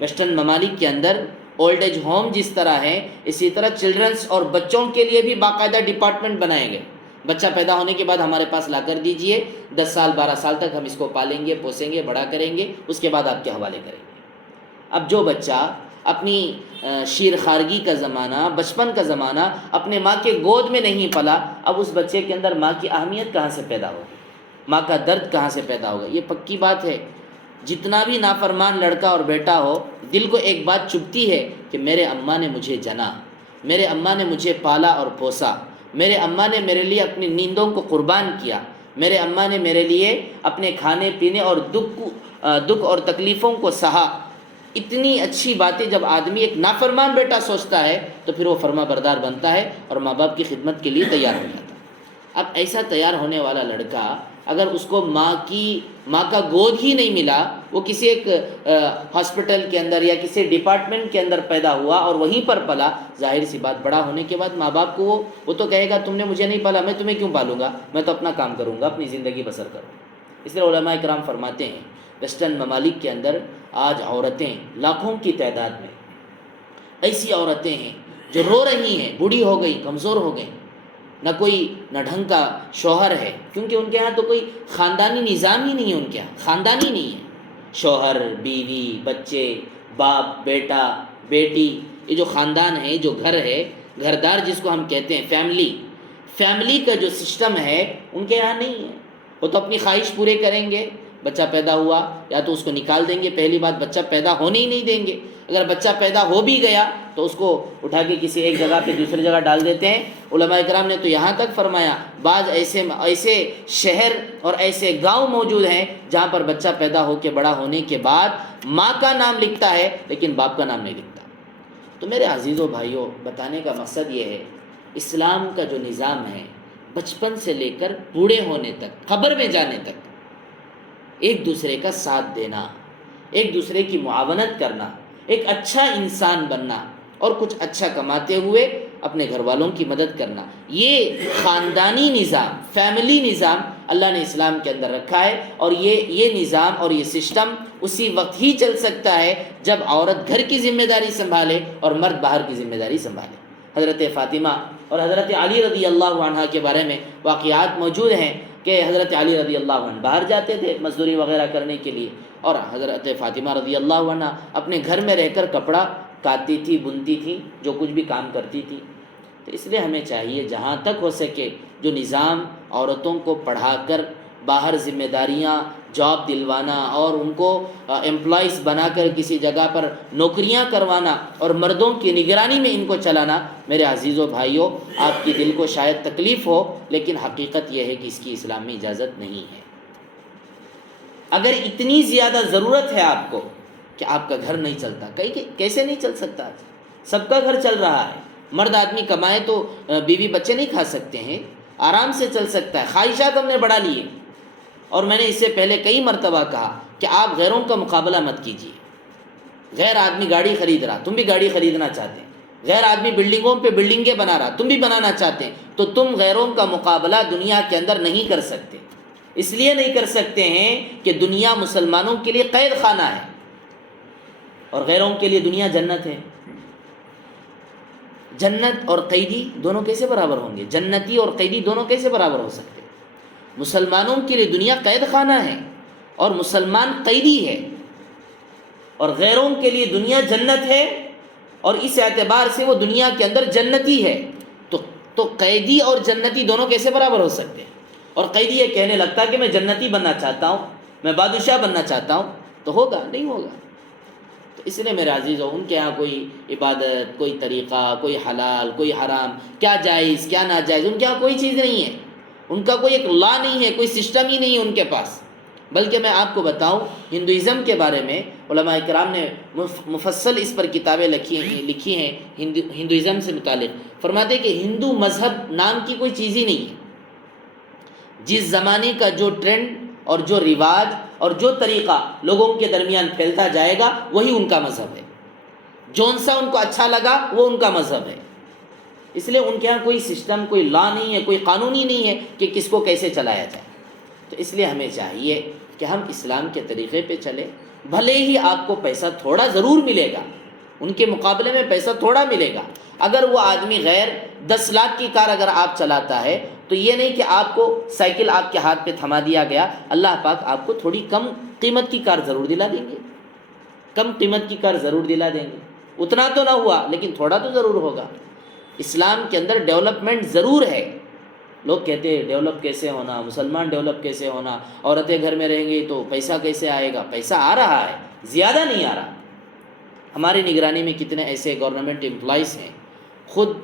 ویسٹرن ممالک کے اندر اولڈ ایج ہوم جس طرح ہے، اسی طرح چلڈرنس اور بچوں کے لیے بھی باقاعدہ ڈپارٹمنٹ بنائے گئے۔ بچہ پیدا ہونے کے بعد ہمارے پاس لا کر دیجئے، 10 سال 12 سال تک ہم اس کو پالیں گے، پوسیں گے، بڑا کریں گے، اس کے بعد آپ کے حوالے کریں گے۔ اب جو بچہ اپنی شیر خارگی کا زمانہ، بچپن کا زمانہ اپنے ماں کے گود میں نہیں پلا، اب اس بچے کے اندر ماں کی اہمیت کہاں سے پیدا ہوگی؟ ماں کا درد کہاں سے پیدا ہوگا؟ یہ پکی بات ہے۔ جتنا بھی نافرمان لڑکا اور بیٹا ہو، دل کو ایک بات چبھتی ہے کہ میرے اماں نے مجھے جنا، میرے اماں نے مجھے پالا اور پوسا، میرے اماں نے میرے لیے اپنی نیندوں کو قربان کیا، میرے اماں نے میرے لیے اپنے کھانے پینے اور دکھ اور تکلیفوں کو سہا۔ اتنی اچھی باتیں جب آدمی ایک نافرمان بیٹا سوچتا ہے تو پھر وہ فرما بردار بنتا ہے اور ماں باپ کی خدمت کے لیے تیار ہو جاتا ہے۔ اب ایسا تیار ہونے والا لڑکا اگر اس کو ماں کا گود ہی نہیں ملا، وہ کسی ایک ہاسپٹل کے اندر یا کسی ڈپارٹمنٹ کے اندر پیدا ہوا اور وہیں پر پلا، ظاہر سی بات بڑا ہونے کے بعد ماں باپ کو وہ تو کہے گا تم نے مجھے نہیں پالا، میں تمہیں کیوں پالوں گا، میں تو اپنا کام کروں گا، اپنی زندگی بسر کروں گا۔ اس لیے علماء کرام فرماتے ہیں ویسٹرن ممالک کے اندر آج عورتیں لاکھوں کی تعداد میں ایسی عورتیں ہیں جو رو رہی ہیں، بوڑھی ہو گئی، کمزور ہو گئی، نہ ڈھنگ کا شوہر ہے، کیونکہ ان کے ہاں تو کوئی خاندانی نظام ہی نہیں ہے، ان کے ہاں خاندان ہی نہیں ہے۔ شوہر، بیوی، بچے، باپ، بیٹا، بیٹی، یہ جو خاندان ہے، جو گھر ہے، گھردار جس کو ہم کہتے ہیں، فیملی کا جو سسٹم ہے ان کے یہاں نہیں ہے۔ وہ تو اپنی خواہش پورے کریں گے، بچہ پیدا ہوا یا تو اس کو نکال دیں گے، پہلی بات بچہ پیدا ہونے ہی نہیں دیں گے، اگر بچہ پیدا ہو بھی گیا تو اس کو اٹھا کے کسی ایک جگہ پہ دوسری جگہ ڈال دیتے ہیں۔ علماء کرام نے تو یہاں تک فرمایا بعض ایسے شہر اور ایسے گاؤں موجود ہیں جہاں پر بچہ پیدا ہو کے بڑا ہونے کے بعد ماں کا نام لکھتا ہے لیکن باپ کا نام نہیں لکھتا۔ تو میرے عزیزوں بھائیوں، بتانے کا مقصد یہ ہے اسلام کا جو نظام ہے بچپن سے لے کر بوڑھے ہونے تک، قبر میں جانے تک ایک دوسرے کا ساتھ دینا، ایک دوسرے کی معاونت کرنا، ایک اچھا انسان بننا اور کچھ اچھا کماتے ہوئے اپنے گھر والوں کی مدد کرنا، یہ خاندانی نظام، فیملی نظام اللہ نے اسلام کے اندر رکھا ہے۔ اور یہ نظام اور یہ سسٹم اسی وقت ہی چل سکتا ہے جب عورت گھر کی ذمہ داری سنبھالے اور مرد باہر کی ذمہ داری سنبھالے۔ حضرت فاطمہ اور حضرت علی رضی اللہ عنہ کے بارے میں واقعات موجود ہیں کہ حضرت علی رضی اللہ عنہ باہر جاتے تھے مزدوری وغیرہ کرنے کے لیے، اور حضرت فاطمہ رضی اللہ عنہ اپنے گھر میں رہ کر کپڑا کاٹتی تھی، بنتی تھی، جو کچھ بھی کام کرتی تھی۔ تو اس لیے ہمیں چاہیے جہاں تک ہو سکے جو نظام عورتوں کو پڑھا کر باہر ذمہ داریاں، جاب دلوانا اور ان کو امپلائز بنا کر کسی جگہ پر نوکریاں کروانا اور مردوں کی نگرانی میں ان کو چلانا، میرے عزیزوں بھائیوں آپ کی دل کو شاید تکلیف ہو لیکن حقیقت یہ ہے کہ اس کی اسلام میں اجازت نہیں ہے۔ اگر اتنی زیادہ ضرورت ہے آپ کو کہ آپ کا گھر نہیں چلتا، کیسے نہیں چل سکتا؟ سب کا گھر چل رہا ہے، مرد آدمی کمائے تو بیوی بچے نہیں کھا سکتے ہیں، آرام سے چل سکتا ہے۔ خواہشات ہم نے بڑھا لیے، اور میں نے اس سے پہلے کئی مرتبہ کہا کہ آپ غیروں کا مقابلہ مت کیجیے۔ غیر آدمی گاڑی خرید رہا، تم بھی گاڑی خریدنا چاہتے ہیں، غیر آدمی بلڈنگوں پہ بلڈنگیں بنا رہا، تم بھی بنانا چاہتے ہیں، تو تم غیروں کا مقابلہ دنیا کے اندر نہیں کر سکتے۔ اس لیے نہیں کر سکتے ہیں کہ دنیا مسلمانوں کے لیے قید خانہ ہے اور غیروں کے لیے دنیا جنت ہے۔ جنت اور قیدی دونوں کیسے برابر ہوں گے؟ جنتی اور قیدی دونوں کیسے برابر ہو سکتے؟ مسلمانوں کے لیے دنیا قید خانہ ہے اور مسلمان قیدی ہے، اور غیروں کے لیے دنیا جنت ہے، اور اس اعتبار سے وہ دنیا کے اندر جنتی ہے۔ تو قیدی اور جنتی دونوں کیسے برابر ہو سکتے ہیں؟ اور قیدی یہ کہنے لگتا ہے کہ میں جنتی بننا چاہتا ہوں، میں بادشاہ بننا چاہتا ہوں، تو ہوگا نہیں ہوگا۔ تو اس لیے میرے عزیزوں ان کے یہاں کوئی عبادت، کوئی طریقہ، کوئی حلال، کوئی حرام، کیا جائز کیا ناجائز، ان کے یہاں کوئی چیز نہیں ہے، ان کا کوئی ایک لا نہیں ہے، کوئی سسٹم ہی نہیں ہے ان کے پاس۔ بلکہ میں آپ کو بتاؤں ہندوازم کے بارے میں علماء کرام نے مفصل اس پر کتابیں لکھی ہیں ہندوازم سے متعلق۔ فرماتے کہ ہندو مذہب نام کی کوئی چیز ہی نہیں ہے، جس زمانے کا جو ٹرینڈ اور جو رواج اور جو طریقہ لوگوں کے درمیان پھیلتا جائے گا وہی ان کا مذہب ہے، جون سا ان کو اچھا لگا وہ ان کا مذہب ہے۔ اس لیے ان کے یہاں کوئی سسٹم، کوئی لا نہیں ہے، کوئی قانون ہی نہیں ہے کہ کس کو کیسے چلایا جائے۔ تو اس لیے ہمیں چاہیے کہ ہم اسلام کے طریقے پہ چلیں، بھلے ہی آپ کو پیسہ تھوڑا ضرور ملے گا، ان کے مقابلے میں پیسہ تھوڑا ملے گا۔ اگر وہ آدمی غیر 10 لاکھ کی کار اگر آپ چلاتا ہے تو یہ نہیں کہ آپ کو سائیکل آپ کے ہاتھ پہ تھما دیا گیا، اللہ پاک آپ کو تھوڑی کم قیمت کی کار ضرور دلا دیں گے، کم قیمت کی کار ضرور دلا دیں گے۔ اتنا تو نہ ہوا لیکن تھوڑا تو ضرور ہوگا۔ اسلام کے اندر ڈیولپمنٹ ضرور ہے۔ لوگ کہتے ہیں ڈیولپ کیسے ہونا، مسلمان ڈیولپ کیسے ہونا، عورتیں گھر میں رہیں گی تو پیسہ کیسے آئے گا؟ پیسہ آ رہا ہے، زیادہ نہیں آ رہا۔ ہماری نگرانی میں کتنے ایسے گورنمنٹ امپلائیز ہیں، خود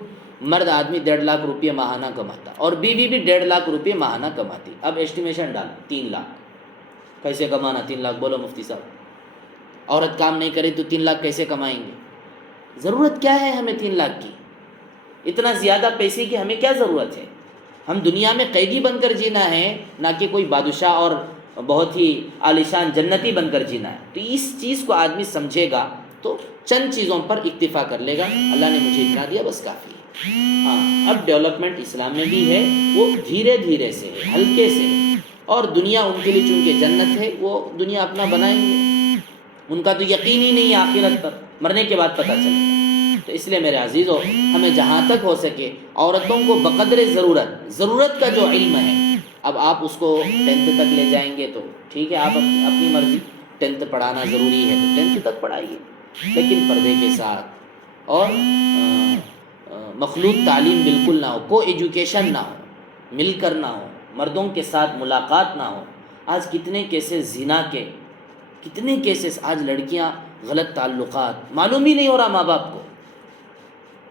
مرد آدمی 1.5 لاکھ روپیہ ماہانہ کماتا اور بیوی بھی 1.5 لاکھ روپیہ ماہانہ کماتی۔ اب ایسٹیمیشن ڈالو 3 لاکھ، کیسے کمانا 3 لاکھ؟ بولو مفتی صاحب، عورت کام نہیں کرے تو 3 لاکھ کیسے کمائیں گے؟ ضرورت کیا ہے ہمیں 3 لاکھ کی؟ اتنا زیادہ پیسے کی ہمیں کیا ضرورت ہے؟ ہم دنیا میں قیدی بن کر جینا ہے، نہ کہ کوئی بادشاہ اور بہت ہی عالیشان جنتی بن کر جینا ہے۔ تو اس چیز کو آدمی سمجھے گا تو چند چیزوں پر اکتفا کر لے گا، اللہ نے مجھے اتنا دیا بس کافی ہے۔ ہاں، اب ڈیولپمنٹ اسلام میں بھی ہے، وہ دھیرے دھیرے سے ہے، ہلکے سے ہے، اور دنیا ان کے لیے چونکہ جنت ہے، وہ دنیا اپنا بنائیں گے، ان کا تو یقین ہی نہیں ہے آخرت پر، مرنے کے بعد پتہ چلے گا۔ تو اس لیے میرے عزیزوں ہمیں جہاں تک ہو سکے عورتوں کو بقدر ضرورت کا جو علم ہے، اب آپ اس کو 10th تک لے جائیں گے تو ٹھیک ہے، آپ اپنی مرضی، 10th پڑھانا ضروری ہے تو 10th تک پڑھائیے، لیکن پردے کے ساتھ، اور مخلوط تعلیم بالکل نہ ہو، کو ایجوکیشن نہ ہو، مل کر نہ ہو، مردوں کے ساتھ ملاقات نہ ہو۔ آج کتنے کیسز زنا کے، کتنے کیسز آج لڑکیاں غلط تعلقات، معلوم ہی نہیں ہو رہا ماں باپ کو.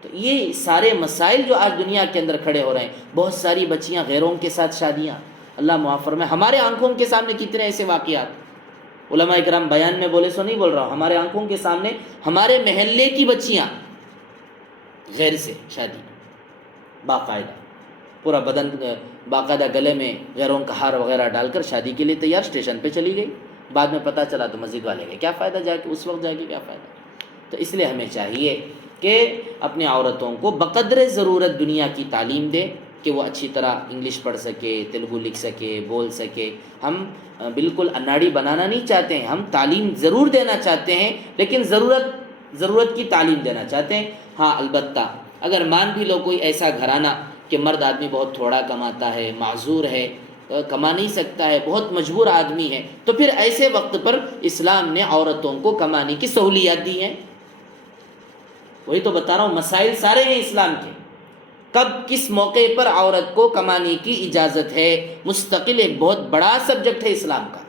تو یہ سارے مسائل جو آج دنیا کے اندر کھڑے ہو رہے ہیں، بہت ساری بچیاں غیروں کے ساتھ شادیاں، اللہ معاف فرمائے. ہمارے آنکھوں کے سامنے کتنے ایسے واقعات علماء کرام بیان میں بولے سو نہیں بول رہا ہوں، ہمارے آنکھوں کے سامنے ہمارے محلے کی بچیاں غیر سے شادی، باقاعدہ پورا بدن باقاعدہ گلے میں غیروں کا ہار وغیرہ ڈال کر شادی کے لیے تیار، اسٹیشن پہ چلی گئی. بعد میں پتہ چلا تو مسجد والے گئے، کیا فائدہ جا کے اس وقت جا کے کیا فائدہ. تو اس لیے ہمیں چاہیے کہ اپنی عورتوں کو بقدر ضرورت دنیا کی تعلیم دے کہ وہ اچھی طرح انگلش پڑھ سکے، تیلگو لکھ سکے، بول سکے. ہم بالکل اناڑی بنانا نہیں چاہتے ہیں، ہم تعلیم ضرور دینا چاہتے ہیں، لیکن ضرورت کی تعلیم دینا چاہتے ہیں. ہاں البتہ اگر مان بھی لو کوئی ایسا گھرانہ کہ مرد آدمی بہت تھوڑا کماتا ہے، معذور ہے، کما نہیں سکتا ہے، بہت مجبور آدمی ہے، تو پھر ایسے وقت پر اسلام نے عورتوں کو کمانے کی سہولیات دی ہیں. وہی تو بتا رہا ہوں، مسائل سارے ہیں اسلام کے. کب کس موقع پر عورت کو کمانے کی اجازت ہے، مستقل ایک بہت بڑا سبجیکٹ ہے اسلام کا.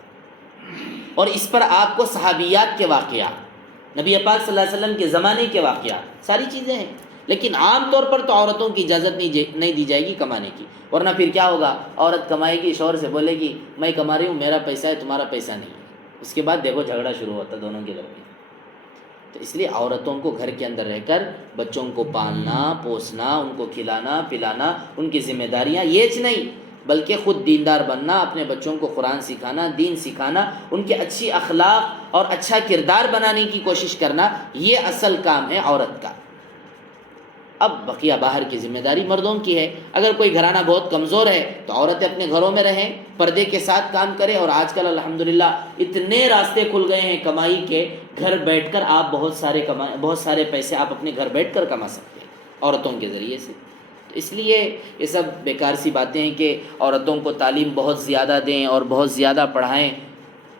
اور اس پر آپ کو صحابیات کے واقعات، نبی پاک صلی اللہ علیہ وسلم کے زمانے کے واقعات، ساری چیزیں ہیں. لیکن عام طور پر تو عورتوں کی اجازت نہیں دی جائے گی کمانے کی، ورنہ پھر کیا ہوگا، عورت کمائے گی، شوہر سے بولے گی میں کما رہی ہوں، میرا پیسہ ہے، تمہارا پیسہ نہیں ہے. اس کے بعد دیکھو جھگڑا شروع ہوتا دونوں کے درمیان. تو اس لیے عورتوں کو گھر کے اندر رہ کر بچوں کو پالنا پوسنا، ان کو کھلانا پلانا، ان کی ذمہ داریاں یہ نہیں، بلکہ خود دیندار بننا، اپنے بچوں کو قرآن سکھانا، دین سکھانا، ان کے اچھی اخلاق اور اچھا کردار بنانے کی کوشش کرنا، یہ اصل کام ہے عورت کا. اب بقیہ باہر کی ذمہ داری مردوں کی ہے. اگر کوئی گھرانہ بہت کمزور ہے تو عورتیں اپنے گھروں میں رہیں، پردے کے ساتھ کام کریں. اور آج کل الحمدللہ اتنے راستے کھل گئے ہیں کمائی کے، گھر بیٹھ کر آپ بہت سارے پیسے آپ اپنے گھر بیٹھ کر کما سکتے ہیں عورتوں کے ذریعے سے. تو اس لیے یہ سب بیکار سی باتیں ہیں کہ عورتوں کو تعلیم بہت زیادہ دیں اور بہت زیادہ پڑھائیں.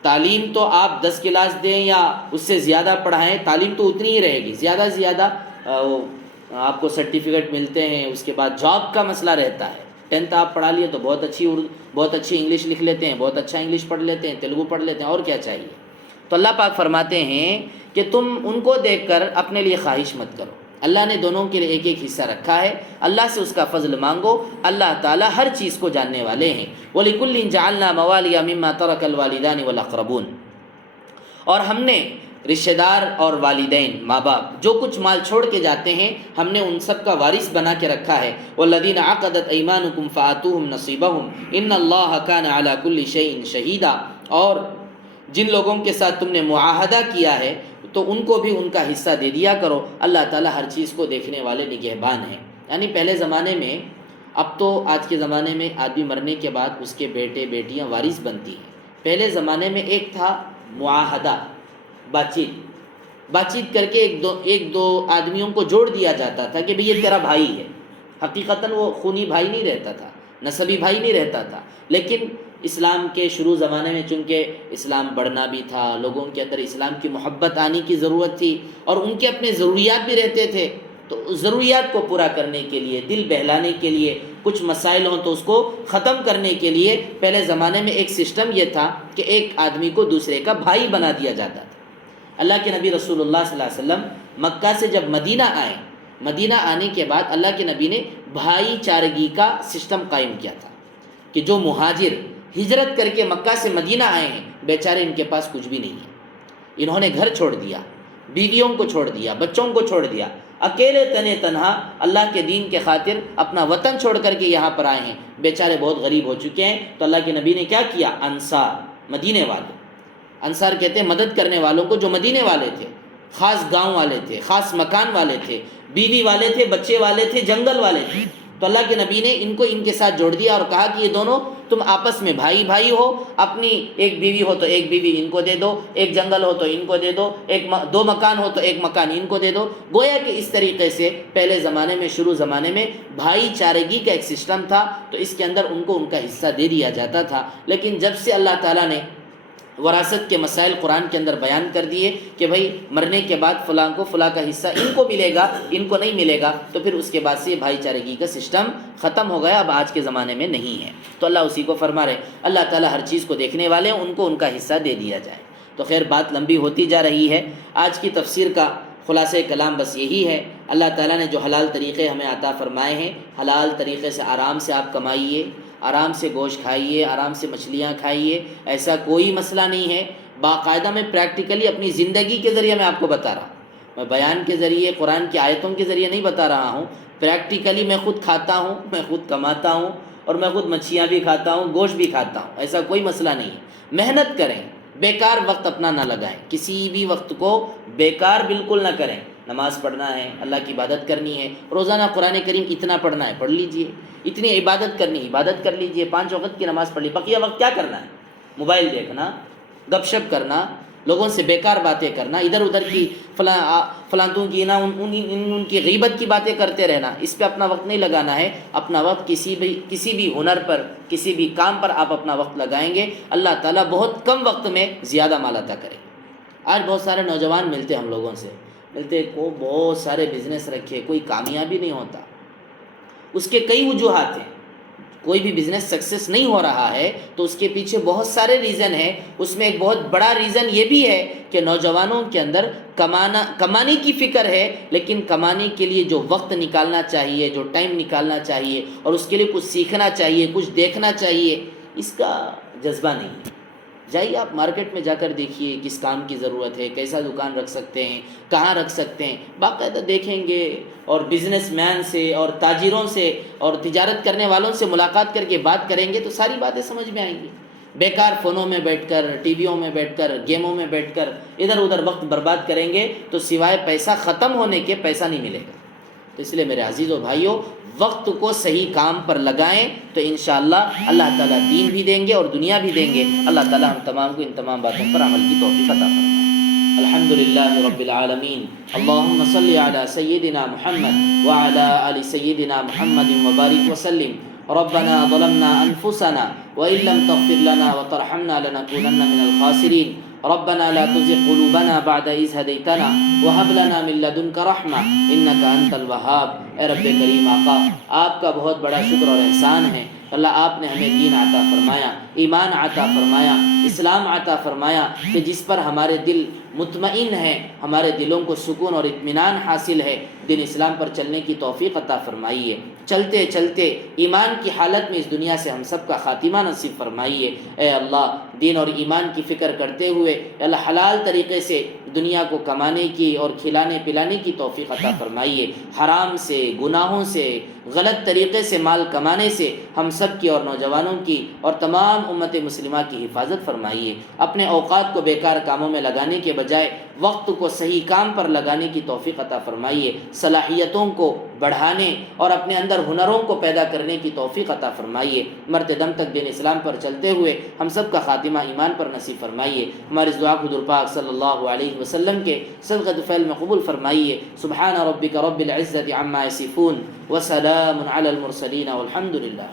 تعلیم تو آپ 10 کلاس دیں یا اس سے زیادہ پڑھائیں، تعلیم تو اتنی ہی رہے گی. زیادہ سے زیادہ آپ کو سرٹیفکیٹ ملتے ہیں، اس کے بعد جاب کا مسئلہ رہتا ہے. 10th آپ پڑھا لیے تو بہت اچھی انگلش لکھ لیتے ہیں، بہت اچھا انگلش پڑھ لیتے ہیں، تیلگو پڑھ لیتے ہیں، اور کیا چاہیے. تو اللہ پاک فرماتے ہیں کہ تم ان کو دیکھ کر اپنے لیے خواہش مت کرو. اللہ نے دونوں کے لیے ایک ایک حصہ رکھا ہے، اللہ سے اس کا فضل مانگو. اللہ تعالیٰ ہر چیز کو جاننے والے ہیں. وَلِكُلٍّ جَعَلْنَا مَوَالِيَ مِمَّا تَرَكَ الْوَالِدَانِ وَالْأَقْرَبُونَ، اور ہم نے رشتہ دار اور والدین ماں باپ جو کچھ مال چھوڑ کے جاتے ہیں، ہم نے ان سب کا وارث بنا کے رکھا ہے. وَالَّذِينَ عَقَدَتْ أَيْمَانُكُمْ فَآتُوهُمْ نَصِيبَهُمْ إِنَّ اللَّهَ كَانَ عَلَى كُلِّ شَيْءٍ شَهِيدًا، اور جن لوگوں کے ساتھ تم نے معاہدہ کیا ہے تو ان کو بھی ان کا حصہ دے دیا کرو، اللہ تعالیٰ ہر چیز کو دیکھنے والے نگہبان ہیں. یعنی پہلے زمانے میں، اب تو آج کے زمانے میں آدمی مرنے کے بعد اس کے بیٹے بیٹیاں وارث بنتی ہیں. پہلے زمانے میں ایک تھا معاہدہ، بات چیت کر کے ایک دو آدمیوں کو جوڑ دیا جاتا تھا کہ بھئی یہ تیرا بھائی ہے. حقیقتاً وہ خونی بھائی نہیں رہتا تھا، نسبی بھائی نہیں رہتا تھا. لیکن اسلام کے شروع زمانے میں چونکہ اسلام بڑھنا بھی تھا، لوگوں کے اندر اسلام کی محبت آنے کی ضرورت تھی، اور ان کے اپنے ضروریات بھی رہتے تھے. تو ضروریات کو پورا کرنے کے لیے، دل بہلانے کے لیے، کچھ مسائل ہوں تو اس کو ختم کرنے کے لیے پہلے زمانے میں ایک سسٹم یہ تھا کہ ایک آدمی کو دوسرے کا بھائی بنا دیا جاتا تھا. اللہ کے نبی رسول اللہ صلی اللہ علیہ وسلم مکہ سے جب مدینہ آئے، مدینہ آنے کے بعد اللہ کے نبی نے بھائی چارگی کا سسٹم قائم کیا تھا کہ جو مہاجر ہجرت کر کے مکہ سے مدینہ آئے ہیں، بیچارے ان کے پاس کچھ بھی نہیں ہے. انہوں نے گھر چھوڑ دیا، بیویوں کو چھوڑ دیا، بچوں کو چھوڑ دیا، اکیلے تنے تنہا اللہ کے دین کے خاطر اپنا وطن چھوڑ کر کے یہاں پر آئے ہیں. بیچارے بہت غریب ہو چکے ہیں. تو اللہ کے نبی نے کیا کیا؟ انصار، مدینے والے، انصار کہتے ہیں مدد کرنے والوں کو جو مدینے والے تھے، خاص گاؤں والے تھے، خاص مکان والے تھے، بیوی والے تھے، بچے والے تھے، جنگل والے تھے. تو اللہ کے نبی نے ان کو ان کے ساتھ جوڑ دیا اور کہا کہ یہ دونوں تم آپس میں بھائی بھائی ہو. اپنی ایک بیوی ہو تو ایک بیوی ان کو دے دو، ایک جنگل ہو تو ان کو دے دو، دو مکان ہو تو ایک مکان ان کو دے دو. گویا کہ اس طریقے سے پہلے زمانے میں، شروع زمانے میں بھائی چارگی کا ایک سسٹم تھا. تو اس کے اندر ان کو ان کا حصہ دے دیا جاتا تھا. لیکن جب سے اللہ تعالیٰ نے وراثت کے مسائل قرآن کے اندر بیان کر دیے کہ بھائی مرنے کے بعد فلاں کو فلاں کا حصہ ان کو ملے گا، ان کو نہیں ملے گا، تو پھر اس کے بعد سے بھائی چارگی کا سسٹم ختم ہو گیا، اب آج کے زمانے میں نہیں ہے۔ تو اللہ اسی کو فرما رہے، اللہ تعالیٰ ہر چیز کو دیکھنے والے ہیں، ان کو ان کا حصہ دے دیا جائے۔ تو خیر بات لمبی ہوتی جا رہی ہے، آج کی تفسیر کا خلاصہ کلام بس یہی ہے، اللہ تعالیٰ نے جو حلال طریقے ہمیں عطا فرمائے ہیں، حلال طریقے سے آرام سے آپ کمائیے، آرام سے گوشت کھائیے، آرام سے مچھلیاں کھائیے، ایسا کوئی مسئلہ نہیں ہے۔ باقاعدہ میں پریکٹیکلی اپنی زندگی کے ذریعے میں آپ کو بتا رہا ہوں، میں بیان کے ذریعے قرآن کی آیتوں کے ذریعے نہیں بتا رہا ہوں، پریکٹیکلی میں خود کھاتا ہوں، میں خود کماتا ہوں، اور میں خود مچھلیاں بھی کھاتا ہوں، گوشت بھی کھاتا ہوں، ایسا کوئی مسئلہ نہیں ہے۔ محنت کریں، بیکار وقت اپنا نہ لگائیں، کسی بھی وقت کو بیکار بالکل نہ کریں۔ نماز پڑھنا ہے، اللہ کی عبادت کرنی ہے، روزانہ قرآن کریم اتنا پڑھنا ہے پڑھ لیجئے، اتنی عبادت کرنی ہے عبادت کر لیجئے، 5 وقت کی نماز پڑھ لی، بقیہ وقت کیا کرنا ہے؟ موبائل دیکھنا، گپ شپ کرنا، لوگوں سے بیکار باتیں کرنا، ادھر ادھر کی فلاں کی نا ان کی غیبت کی باتیں کرتے رہنا، اس پہ اپنا وقت نہیں لگانا ہے۔ اپنا وقت کسی بھی ہنر پر، کسی بھی کام پر آپ اپنا وقت لگائیں گے، اللہ تعالیٰ بہت کم وقت میں زیادہ مال عطا کرے۔ آج بہت سارے نوجوان ملتے ہم لوگوں سے، ملتے کو بہت سارے بزنس رکھے، کوئی کامیابی نہیں ہوتا، اس کے کئی وجوہات ہیں۔ کوئی بھی بزنس سکسیس نہیں ہو رہا ہے تو اس کے پیچھے بہت سارے ریزن ہیں، اس میں ایک بہت بڑا ریزن یہ بھی ہے کہ نوجوانوں کے اندر کمانے کی فکر ہے، لیکن کمانے کے لیے جو وقت نکالنا چاہیے، جو ٹائم نکالنا چاہیے، اور اس کے لیے کچھ سیکھنا چاہیے، کچھ دیکھنا چاہیے، اس کا جذبہ نہیں ہے۔ جائیے آپ مارکیٹ میں جا کر دیکھیے کس کام کی ضرورت ہے، کیسا دکان رکھ سکتے ہیں، کہاں رکھ سکتے ہیں، باقاعدہ دیکھیں گے، اور بزنس مین سے اور تاجروں سے اور تجارت کرنے والوں سے ملاقات کر کے بات کریں گے تو ساری باتیں سمجھ میں آئیں گی۔ بیکار فونوں میں بیٹھ کر، ٹی ویوں میں بیٹھ کر، گیموں میں بیٹھ کر ادھر ادھر وقت برباد کریں گے تو سوائے پیسہ ختم ہونے کے پیسہ نہیں ملے گا۔ تو اس لیے میرے عزیزو بھائیو، وقت کو صحیح کام پر لگائیں تو انشاءاللہ اللہ تعالیٰ دین بھی دیں گے اور دنیا بھی دیں گے۔ اللہ تعالیٰ ہم تمام کو ان تمام باتوں پر عمل کی توفیق عطا فرمائے۔ الحمدللہ رب العالمین، اللہم صلی علی سیدنا محمد وعلی آل سیدنا محمد وبارک وسلم۔ ربنا ظلمنا انفسنا وان لم تغفر لنا وترحمنا لنكونن من الخاسرین۔ ربنا لا تزغ قلوبنا بعد إذ هديتنا وهب لنا من لدنك رحمة إنك أنت الوهاب۔ اے رب کریم آقا، آپ کا بہت بڑا شکر اور احسان ہے، اللہ آپ نے ہمیں دین عطا فرمایا، ایمان عطا فرمایا، اسلام عطا فرمایا، کہ جس پر ہمارے دل مطمئن ہیں، ہمارے دلوں کو سکون اور اطمینان حاصل ہے، دین اسلام پر چلنے کی توفیق عطا فرمائیے۔ چلتے چلتے ایمان کی حالت میں اس دنیا سے ہم سب کا خاتمہ نصیب فرمائیے۔ اے اللہ، دین اور ایمان کی فکر کرتے ہوئے اللہ حلال طریقے سے دنیا کو کمانے کی اور کھلانے پلانے کی توفیق عطا فرمائیے۔ حرام سے، گناہوں سے، غلط طریقے سے مال کمانے سے ہم سب کی اور نوجوانوں کی اور تمام امت مسلمہ کی حفاظت فرمائیے۔ اپنے اوقات کو بیکار کاموں میں لگانے کے بجائے وقت کو صحیح کام پر لگانے کی توفیق عطا فرمائیے۔ صلاحیتوں کو بڑھانے اور اپنے اندر ہنروں کو پیدا کرنے کی توفیق عطا فرمائیے۔ مرتے دم تک دین اسلام پر چلتے ہوئے ہم سب کا خاتمہ ایمان پر نصیب فرمائیے۔ ہماری اس دعا کو حضور پاک صلی اللہ علیہ وسلم کے صدقہ طفیل میں قبول فرمائیے۔ سبحان ربک رب العزت عما یصفون وسلام علی المرسلین والحمد للہ۔